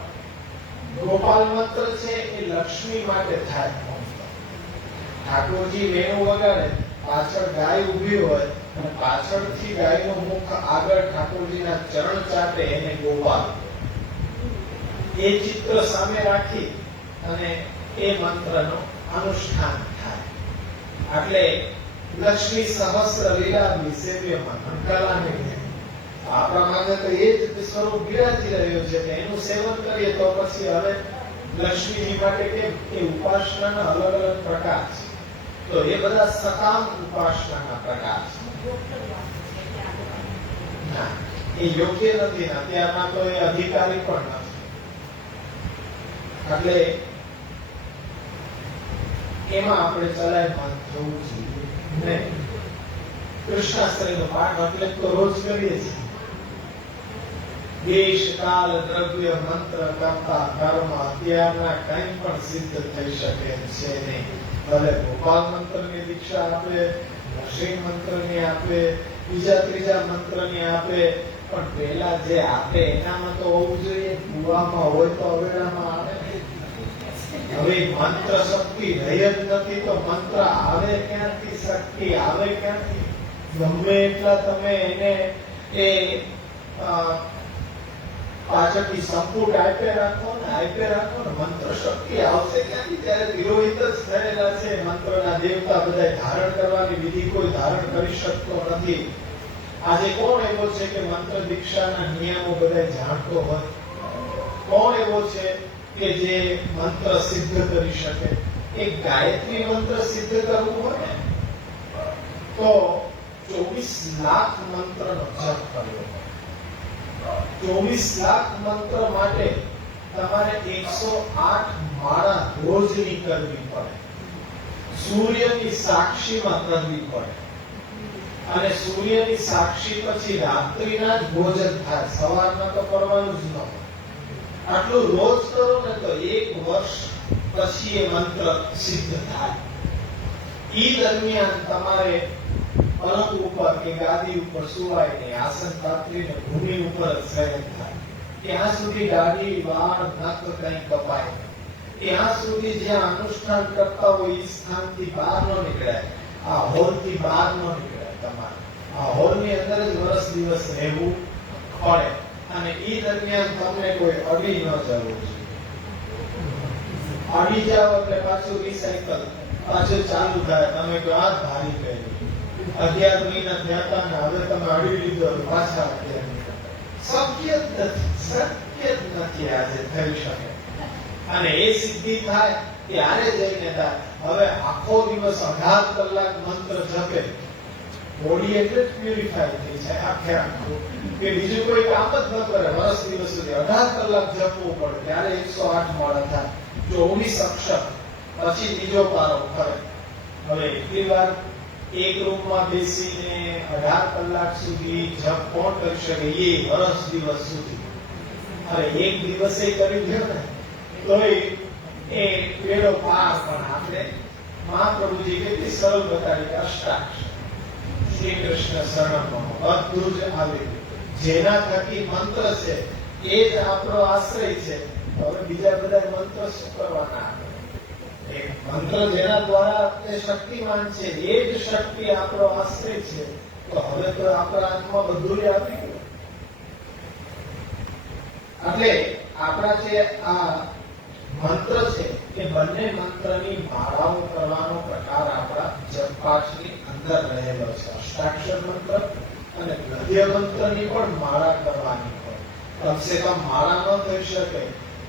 ગોપાલ મંત્ર છે એ લક્ષ્મી માટે થાય. ઠાકોરજી વેણુ વગાડે, પાછળ ગાય ઉભી હોય અને પાછળથી ગાયનું મુખ આગળ ઠાકોરજીના ચરણ ચાટે, એને ગોપાલ. એ ચિત્ર સામે રાખી અને એ મંત્રનો અનુષ્ઠાન થાય. એટલે લક્ષ્મી સહસ્ર લીલા સેવ્યમાં અંકલાને આપણા માટે તો એ જ સ્વરૂપ બિરાજી રહ્યો છે કે એનું સેવન કરીએ તો પછી હવે લક્ષ્મીજી માટે કેમ એ ઉપાસનાના અલગ અલગ પ્રકાર છે. તો એ બધા સકામ ઉપાસનાના પ્રકાર છે. ના, એ યોગ્ય નથી. અત્યારના તો એ અધિકારી પણ નથી. એટલે એમાં આપણે ચલાયમાન થવું જોઈએ. કૃષ્ણાસ્ત્રીનો પાઠ એટલે તો રોજ કરીએ છીએ. દેશ કાલ દ્રવ્ય મંત્ર કરતા કર્મ અત્યારના કંઈ પણ સિદ્ધ થઈ શકે છે નહીં. ભલે ગોપાલ મંત્રની દીક્ષા આપે, નરસિંહ મંત્રની આપે, બીજા ત્રીજા મંત્રની આપે, પણ પહેલા જે આપે એનામાં તો હોવું જોઈએ. કુવામાં હોય તો અવેડામાં આવે. હવે મંત્ર શક્તિ રહી જ નથી તો મંત્ર આવે ક્યાંથી? શક્તિ આવે ક્યાંથી? ગમે એટલા તમે એને એ પાછળથી સંપુટ આપે રાખો ને મંત્ર શક્તિ આવશે ક્યાંથી? ત્યારે તિરોહિત જ થયેલા છે મંત્રના દેવતા. બધા ધારણ કરવાની વિધિ કોઈ ધારણ કરી શકતો નથી. આજે કોણ એવો છે કે મંત્ર દીક્ષાના નિયમો બધા જાણતો હોય? કોણ એવો છે કે જે મંત્ર સિદ્ધ કરી શકે? એક ગાયત્રી મંત્ર સિદ્ધ કરવું હોય ને તો 24 લાખ મંત્રનો જપ કર્યો. 24 લાખ મંત્ર માટે તમારે 108 માળા રોજની કરવી પડે. સૂર્યની સાક્ષીમાં કરવી પડે. અને સૂર્યની સાક્ષી પછી રાત્રિના જ ભોજન થાય. સવારના તો કરવાનું જ ન હોય. આટલું રોજ કરો ને તો 1 વર્ષ પછી એ મંત્ર સિદ્ધ થાય. ઈ દરમિયાન તમારે પલંગ ઉપર કે ગાદી ઉપર સુવાય નહીં. આસન પાથરીને ભૂમિ ઉપર શયન થાય. ત્યાં સુધી દાઢી, વાળ, નખ કંઈ કપાય. ત્યાં સુધી જ્યાં અનુષ્ઠાન કરતા હોય એ સ્થાનથી બહાર ન નીકળાય. આ હોલથી બહાર ન નીકળાય. તમારે આ હોલની અંદર જ વર્ષ દિવસ રહેવું પડે. અને એ દરમિયાન તમને કોઈ અડી ન જવું જોઈએ. આડી જાવ એટલે પાછું રિસાયકલ પાછું ચાલુ થાય. તમે કહો આ ભારી કરી 11 મહિના થયા હતા ને હવે તમે અડી લીધો પાછા 11 શક્ય જ નથી આજે થઈ શકે. અને એ સિદ્ધિ થાય ત્યારે જઈને થાય. હવે આખો દિવસ 18 કલાક મંત્ર જપે, બોડી એટલે પ્યુરિફાઈ થઈ જાય આખે આખું, કે બીજું કોઈ કામ જ ન કરે વર્ષ દિવસ સુધી 18 કલાક જપવું પડે ત્યારે 108 મોડા થાય. 24 અક્ષર પછી બીજો પારો ફરે. હવે એટલી વાર એક રૂમમાં બેસીને 18 કલાક સુધી જપ કોણ કરી શકે? એ વર્ષ દિવસ સુધી. અરે એક દિવસે કરી દો ને તોય એ પેલો પાર. પણ આપણે મહાપ્રભુજી કેટલી સરળ બતાવી, અષ્ટાક્ષર શ્રી કૃષ્ણ શરણમ બધું જ આવી. જેના થકી મંત્ર છે એ જ આપણો આશ્રય છે. હવે બીજા બધા મંત્ર શું કરવાના? એક મંત્ર જેના દ્વારા એ શક્તિમાન છે એ જ શક્તિ આપણો આશ્રય છે. તો હવે તો આપણા હાથમાં બધું જ આવી ગયું. એટલે આપણા જે આ મંત્ર છે એ બંને મંત્રની માળાઓ કરવાનો પ્રકાર આપણા જપપાઠની અંદર રહેલો છે. અષ્ટાક્ષર મંત્ર અને ગદ્ય મંત્રની પણ માળા કરવાની હોય. કમસે કમ માળા ન થઈ શકે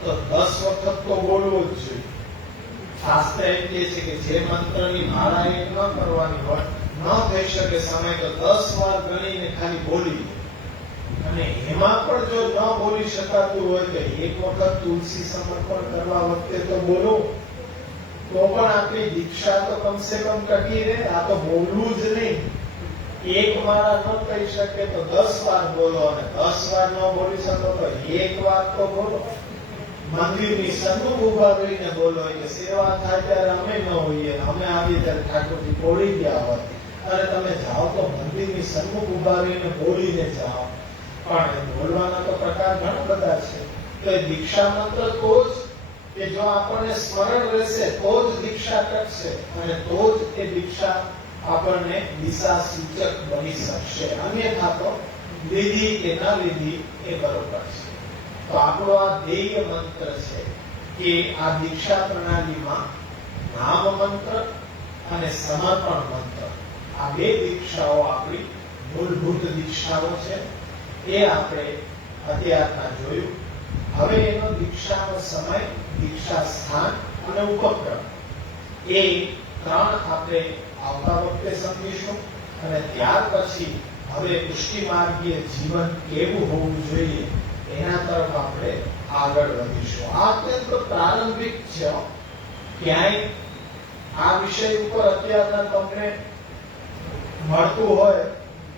તો 10 વખત તો બોલવું જ જોઈએ. શાસ્ત્ર એમ કહે છે કે જે મંત્રની માળા એ ન કરવાની હોય, ન થઈ શકે સમય તો 10 વાર ગણીને ખાલી બોલી. અને એમાં પણ જો ન બોલી શકાતું હોય તો એક વખત તુલસી સમર્પણ કરવા વખતે તો બોલો, તો પણ આપણી દીક્ષા તો કમસે કમ ટકી રહે. આ તો બોલવું જ નહીં. એક માળા ન કહી શકે તો 10 વાર બોલો, અને 10 વાર ન બોલી શકો તો એક વાર તો બોલો. મંદિરની સન્મુખ ઉભા રહીને બોલો કે સેવા થાય ત્યારે અમે ન હોઈએ, અમે આવીએ ત્યારે ઠાકોરજી બોલી ગયા હોય. અને તમે જાઓ તો મંદિરની સન્મુખ ઉભા રહીને બોલીને જાઓ. પણ બોલવાના તો પ્રકાર ઘણા બધા છે. તો એ દીક્ષા મંત્ર તો જ કે જો આપણને સ્મરણ રહેશે તો જ દીક્ષા ટકશે, અને તો જ એ દીક્ષા આપણને દિશા સૂચક બની શકશે. અન્યથા તો લીધી કે ન લીધી એ બરોબર છે. તો આપણો આ ધ્યેય મંત્ર છે કે આ દીક્ષા પ્રણાલીમાં નામ મંત્ર અને સમર્પણ મંત્ર, આ બે દીક્ષાઓ આપણી મૂળભૂત દીક્ષાઓ છે. એ આપણે અત્યારના જોયું. હવે એનો દીક્ષાનો સમય, દીક્ષા સ્થાન અને ઉપક્રમ એ 3 આપણે આવતા વખતે સમજીશું. અને ત્યાર પછી હવે પુષ્ટિ માર્ગીય જીવન કેવું હોવું જોઈએ એના તરફ આપણે આગળ વધીશું. આ અત્યંત પ્રારંભિક છે. ક્યાંય આ વિષય ઉપર અત્યારના તમને મળતું હોય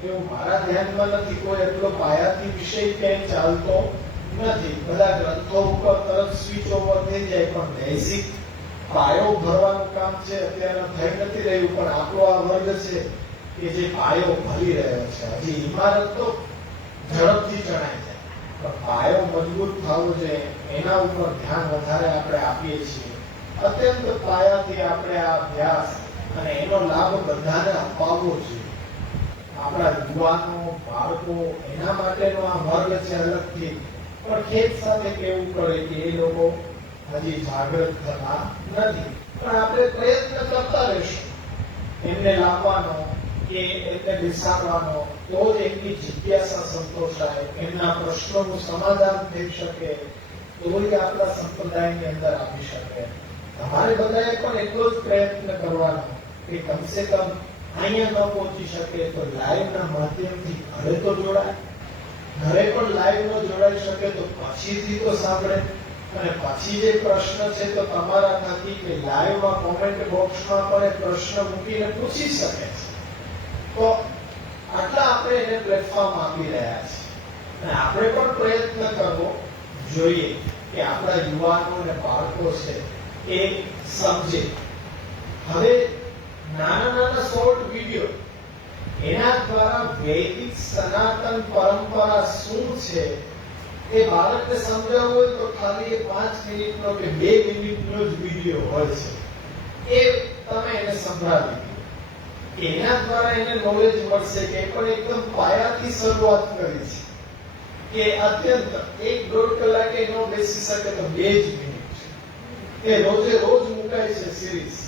એવું મારા ધ્યાનમાં નથી. કોઈ એટલો પાયાથી વિષય ક્યાંય ચાલતો નથી. બધા ગ્રંથો ઉપર તરત સ્વિચ ઓવર થઈ જાય, પણ બેઝિક પાયો ભરવાનું કામ છે અત્યારે થઈ નથી રહ્યું. પણ આપણો આ વર્ગ છે કે જે પાયો ભરી રહ્યો છે. હજી ઇમારત તો ઝડપથી ચણાય છે, પણ પાયો મજબૂત થવો જોઈએ એના ઉપર ધ્યાન વધારે આપણે આપીએ છીએ. અત્યંત પાયાથી આપણે આ અભ્યાસ અને એનો લાભ બધાને અપાવવો જોઈએ. આપણા યુવાનો, બાળકો, એના માટેનો આ વર્ગ છે અલગથી. પણ ખેત સાથે કેવું પડે કે એ લોકો હજી જાગૃત થતા નથી. પણ આપણે પ્રયત્ન કરતા રહીશું એમને લાવવાનો, કે એમને બેસાડવાનો, તો જ એમની જિજ્ઞાસા સંતોષાય, એમના પ્રશ્નોનું સમાધાન થઈ શકે, તો જ આપણા સંપ્રદાયની અંદર આવી શકે. તમારે બધાએ પણ એટલો જ પ્રયત્ન કરવાનો કે કમસે કમ અહીંયા ન પહોંચી શકે તો લાઈવના માધ્યમથી ઘરે તો જોડાય. ઘરે પણ લાઈવ ન જોડાઈ શકે તો પછીથી તો સાંભળે. અને પછી જે પ્રશ્ન છે તો તમારા થકી કે લાઈવમાં કોમેન્ટ બોક્સમાં પણ એ પ્રશ્ન મૂકીને પૂછી શકે છે. તો આટલા આપણે એને પ્લેટફોર્મ આપી રહ્યા છીએ. અને આપણે પણ પ્રયત્ન કરવો જોઈએ કે આપણા યુવાનો અને બાળકો છે એ સમજે. હવે નાના નાના શોર્ટ વિડીયો, એના દ્વારા વૈદિક સનાતન પરંપરા શું છે એ બાળકને સમજાવવું હોય તો ખાલી 5 મિનિટનો કે 2 મિનિટનો જ વિડીયો હોય છે. એ તમે એને સંભળાવી દો. એના દ્વારા એને નોલેજ મળશે કે પણ એકદમ પાયાથી શરૂઆત કરી છે, કે અત્યંત 1-1.5 કલાકે ન બેસી શકે તો 2 જ મિનિટ છે. એ રોજે રોજ મુકાય છે સિરીઝ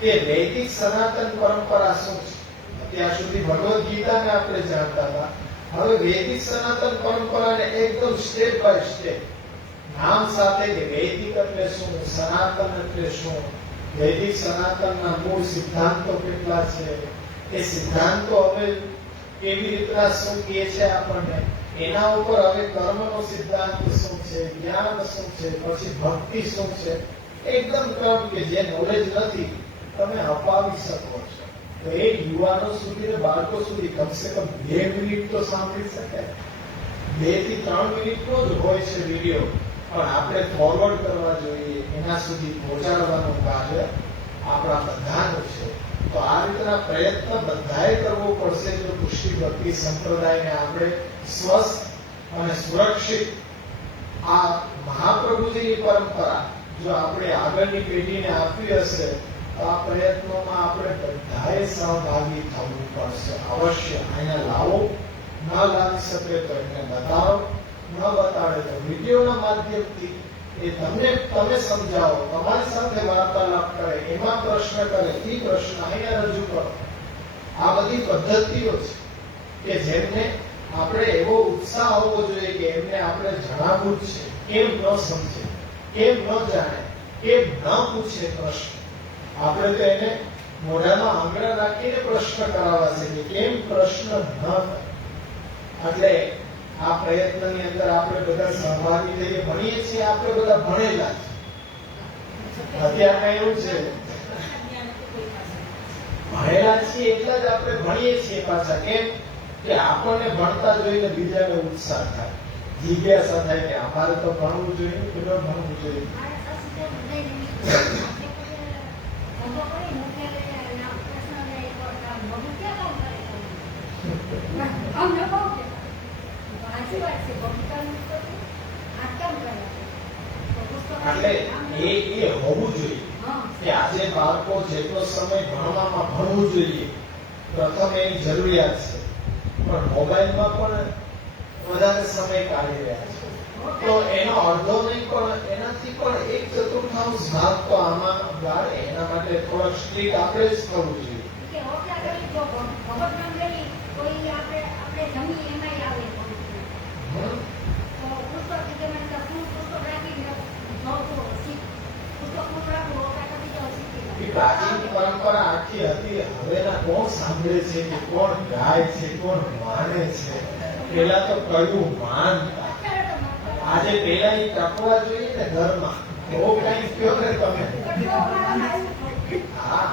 કે વૈદિક સનાતન પરંપરા શું છે. ત્યાં સુધી ભગવદ ગીતાને આપણે જાણતા હતા. હવે વૈદિક સનાતન પરંપરાને એકદમ સ્ટેપ બાય સ્ટેપ નામ સાથે કે વૈદિક એટલે શું, સનાતન એટલે શું, વૈદિક સનાતનના મૂળ સિદ્ધાંતો કેટલા છે, એ સિદ્ધાંતો હવે કેવી રીતના શું કહે છે આપણને, એના ઉપર હવે કર્મનો સિદ્ધાંત શું છે, જ્ઞાન શું છે, પછી ભક્તિ શું છે, એકદમ ક્રમ કે જે નોલેજ નથી તમે અપાવી શકો છો. તો એ યુવાનો સુધી ને બાળકો સુધી કમસે કમ 2 મિનિટ તો સાંભળી શકે. 2 થી 3 મિનિટનો જ હોય છે વિડીયો, પણ આપણે ફોરવર્ડ કરવા જોઈએ, એના સુધી પહોંચાડવાનું કાર્ય આપણા બધાનું છે. તો આ રીતના પ્રયત્ન બધાએ કરવો પડશે જો પુષ્ટિ ભક્તિ સંપ્રદાયને આપણે સ્વસ્થ અને સુરક્ષિત આ મહાપ્રભુજીની પરંપરા જો આપણે આગળની પેઢીને આપવી હશે તો આ પ્રયત્નોમાં આપણે બધાએ સહભાગી થવું પડશે. અવશ્ય અહીંયા લાવો, ન લાવી શકે તો એને બતાવો, ન બતાડે તો વિડીયોના માધ્યમથી એ તમે સમજાવો, તમારી સાથે વાર્તાલાપ કરે, એમાં પ્રશ્ન કરે, એ પ્રશ્ન અહીંયા રજૂ કરો. આ બધી પદ્ધતિઓ છે કે જેમને આપણે એવો ઉત્સાહ હોવો જોઈએ કે એમને આપણે જણાવવું જ છે. કેમ ન સમજે, કેમ ન જાણે, કેમ ન પૂછે પ્રશ્ન, આપણે તો એને મોઢામાં આંગળા રાખીને પ્રશ્ન કરાવવા છે કે કેમ પ્રશ્ન ન થાય. એટલે આ પ્રયત્નની અંદર આપણે બધા સહભાગી થઈએ. ભણીએ છીએ આપણે બધા ભણેલા છે. અત્યારમાં એવું છે ભણેલા છીએ એટલે જ આપણે ભણીએ છીએ પાછા. કેમ કે આપણને ભણતા જોઈને બીજાને ઉત્સાહ થાય, જિજ્ઞાસા થાય કે અમારે તો ભણવું જોઈએ કે ન ભણવું જોઈએ. એટલે એ હોવું જોઈએ કે આજે બાળકો જેટલો સમય ભણવામાં ભણવું જોઈએ, પ્રથમ એની જરૂરિયાત છે, પણ મોબાઈલમાં પણ વધારે સમય કાઢી રહ્યા છે. તો એનો અડધો નહીં પણ એનાથી પણ 1/4 ભાગ તો આમાં ગાળે. એના માટે થોડોક સ્ટ્રીક આપણે જ થવું જોઈએ. પ્રાચીન પરંપરા આખી હતી, હવેના કોણ સાંભળે છે કે કોણ ગાય છે, કોણ માને છે. પેલા તો કયું માનતા. આજે પેલા એ ટકવા જોઈએ ને ઘરમાં, એવો કઈ કયો ને તમે. હા,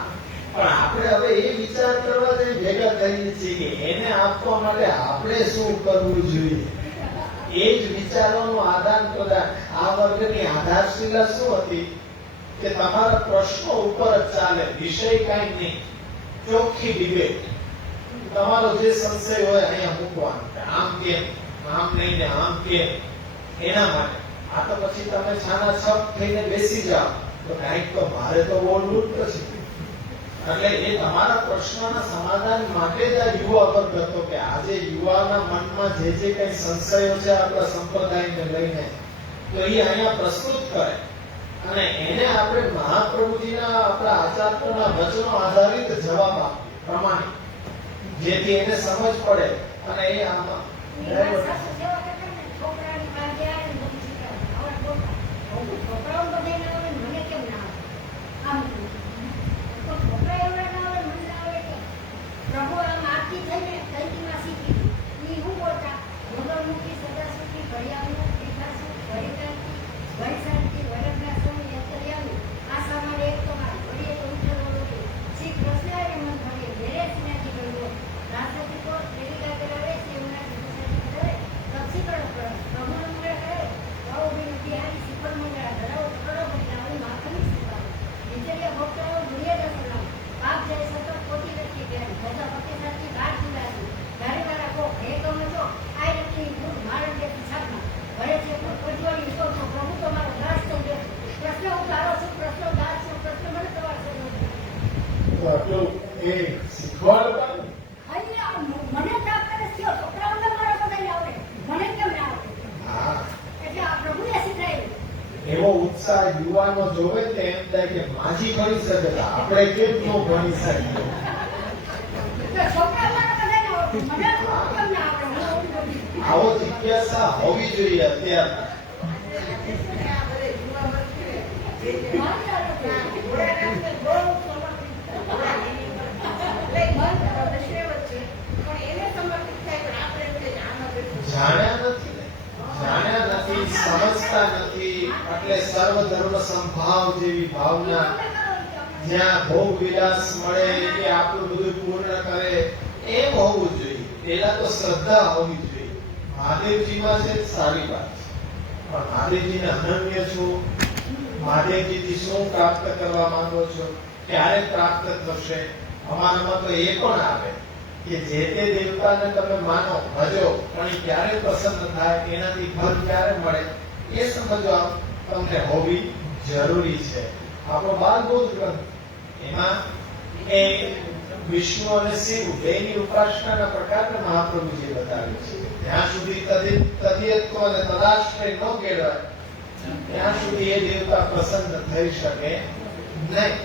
પણ આપણે હવે એ વિચાર કરવા જઈ ભેગા થઈએ છીએ કે એને આપવા માટે આપણે શું કરવું જોઈએ. એ જ વિચારોનું આદાન પ્રદાન. આ વર્ગની આધારશિલા શું હતી કે તમારા પ્રશ્નો ઉપર જ ચાલે, વિષય કઈ નહીં, ચોખ્ખી ડિબેટ. તમારો જે સંશય હોય અહીંયા મૂકવાનો, આમ કેમ, આમ નહીં ને આમ કેમ. એના માટે આ તો પછી તમે છાના છપ થઈને બેસી જાઓ તો કાંઈક તો મારે તો બોલવું જ પછી. એટલે એ તમારા પ્રશ્નના સમાધાન માટે જ આ યુવા વર્ગ હતો કે આજે યુવાના મનમાં જે જે કઈ સંશયો છે આપણા સંપ્રદાયને લઈને, તો એ અહીંયા પ્રસ્તુત કરે અને એને આપણે મહાપ્રભુજીના આપણા આચાર્યોના વચનો આધારિત જવાબ આપીએ પ્રમાણે, જેથી એને સમજ પડે અને એ આમાં પરીક્ષા યુવાનો જોવે તો એમ થાય કે માજી ભણી શકે તો આપણે કેમ ન ભણી શકીએ? આવો જિજ્ઞાસા હોવી જોઈએ અત્યારે. જાણ્યા નથી, સમજતા નથી, એટલે સર્વધર્મ સંભાવ જેવી ભાવના, જ્યાં ભોગ વિલાસ મળે કે આપણું બધું પૂર્ણ કરે એમ હોવું જોઈએ. પેલા તો શ્રદ્ધા હોવી જોઈએ. મહાદેવજીમાં છે સારી વાત છે, પણ મહાદેવજીને અનન્ય છો, મહાદેવજીથી શું પ્રાપ્ત કરવા માંગો છો, ક્યારે પ્રાપ્ત થશે? અમારામાં તો એ પણ આવે કે જે તે દેવતાને તમે માનો, ભજો, પણ એ ક્યારે પ્રસન્ન થાય, એનાથી ફળ ક્યારે મળે, એ સમજવા તમને હોવી જરૂરી છે. આપણો 12 ગ્રંથ, એમાં એ વિષ્ણુ અને શિવ બેની ઉપાસનાના પ્રકારને મહાપ્રભુજીએ બતાવ્યું છે. ત્યાં સુધી તદિયત્વ અને તદાશ્રય ન કેળવાય ત્યાં સુધી એ દેવતા પ્રસન્ન થઈ શકે નહીં.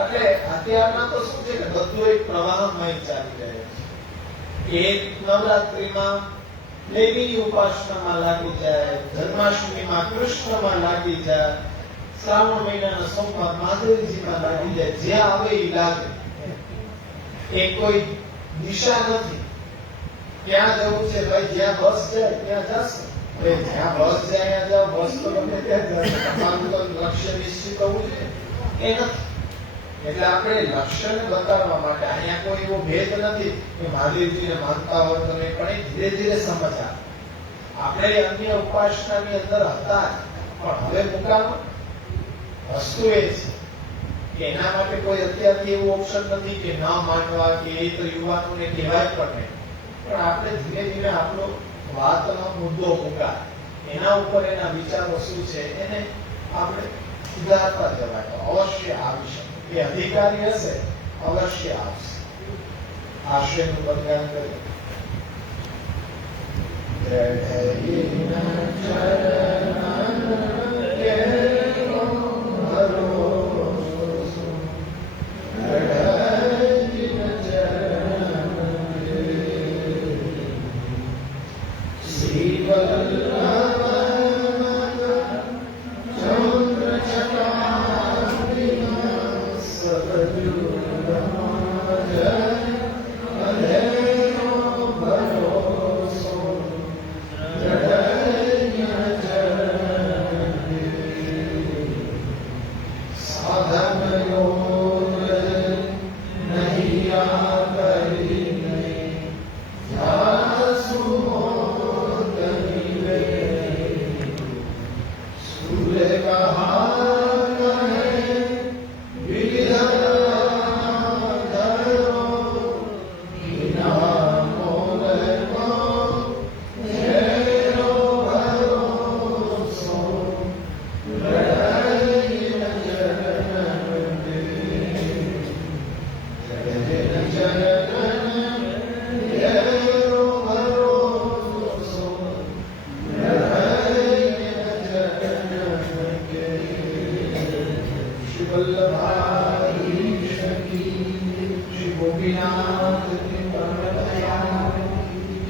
એટલે અત્યારમાં તો શું છે કે બધું એક પ્રવાહમય ચાલી રહ્યું છે. એક નવરાત્રીમાં દેવીની ઉપાસનામાં લાગી જાય, જન્માષ્ટમીમાં કૃષ્ણમાં લાગી જાય, શ્રાવણ મહિનાના સોમવાર મહાદેવજીમાં લાગી જાય, જ્યાં આવે એ લાગે. એ કોઈ દિશા નથી. ક્યાં જવું છે ભાઈ? જ્યાં બસ જાય ત્યાં જશે. જ્યાં બસ જાય ત્યાં જાવ, બસ તો ગમે ત્યાં જશે. તમારું તો લક્ષ્ય નિશ્ચિત હોવું જોઈએ, એ નથી. એટલે આપણે લક્ષ્યને બતાવવા માટે અહીંયા કોઈ એવો ભેદ નથી કે મહાદેવજીને માનતા હોય તમે, પણ એ ધીરે ધીરે સમજ્યા. આપણે અન્ય ઉપાસનાની અંદર હતા, પણ હવે મુકામ વસ્તુ એ છે કે એના માટે કોઈ અત્યારથી એવું ઓપ્શન નથી કે ન માનવા, કે એ તો યુવાનોને કહેવાય પણ નહીં. પણ આપણે ધીરે ધીરે આપણો વાતનો મુદ્દો મૂકા, એના ઉપર એના વિચારો શું છે એને આપણે સુધારતા જવાય તો અવશ્ય આવી શકે. એ અધિકારી હશે અવશ્ય આવશે. આશ્રયનું બદલાન કરીએ.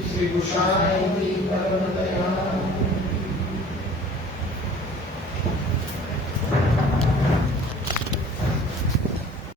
Shri Goswami Paramatayan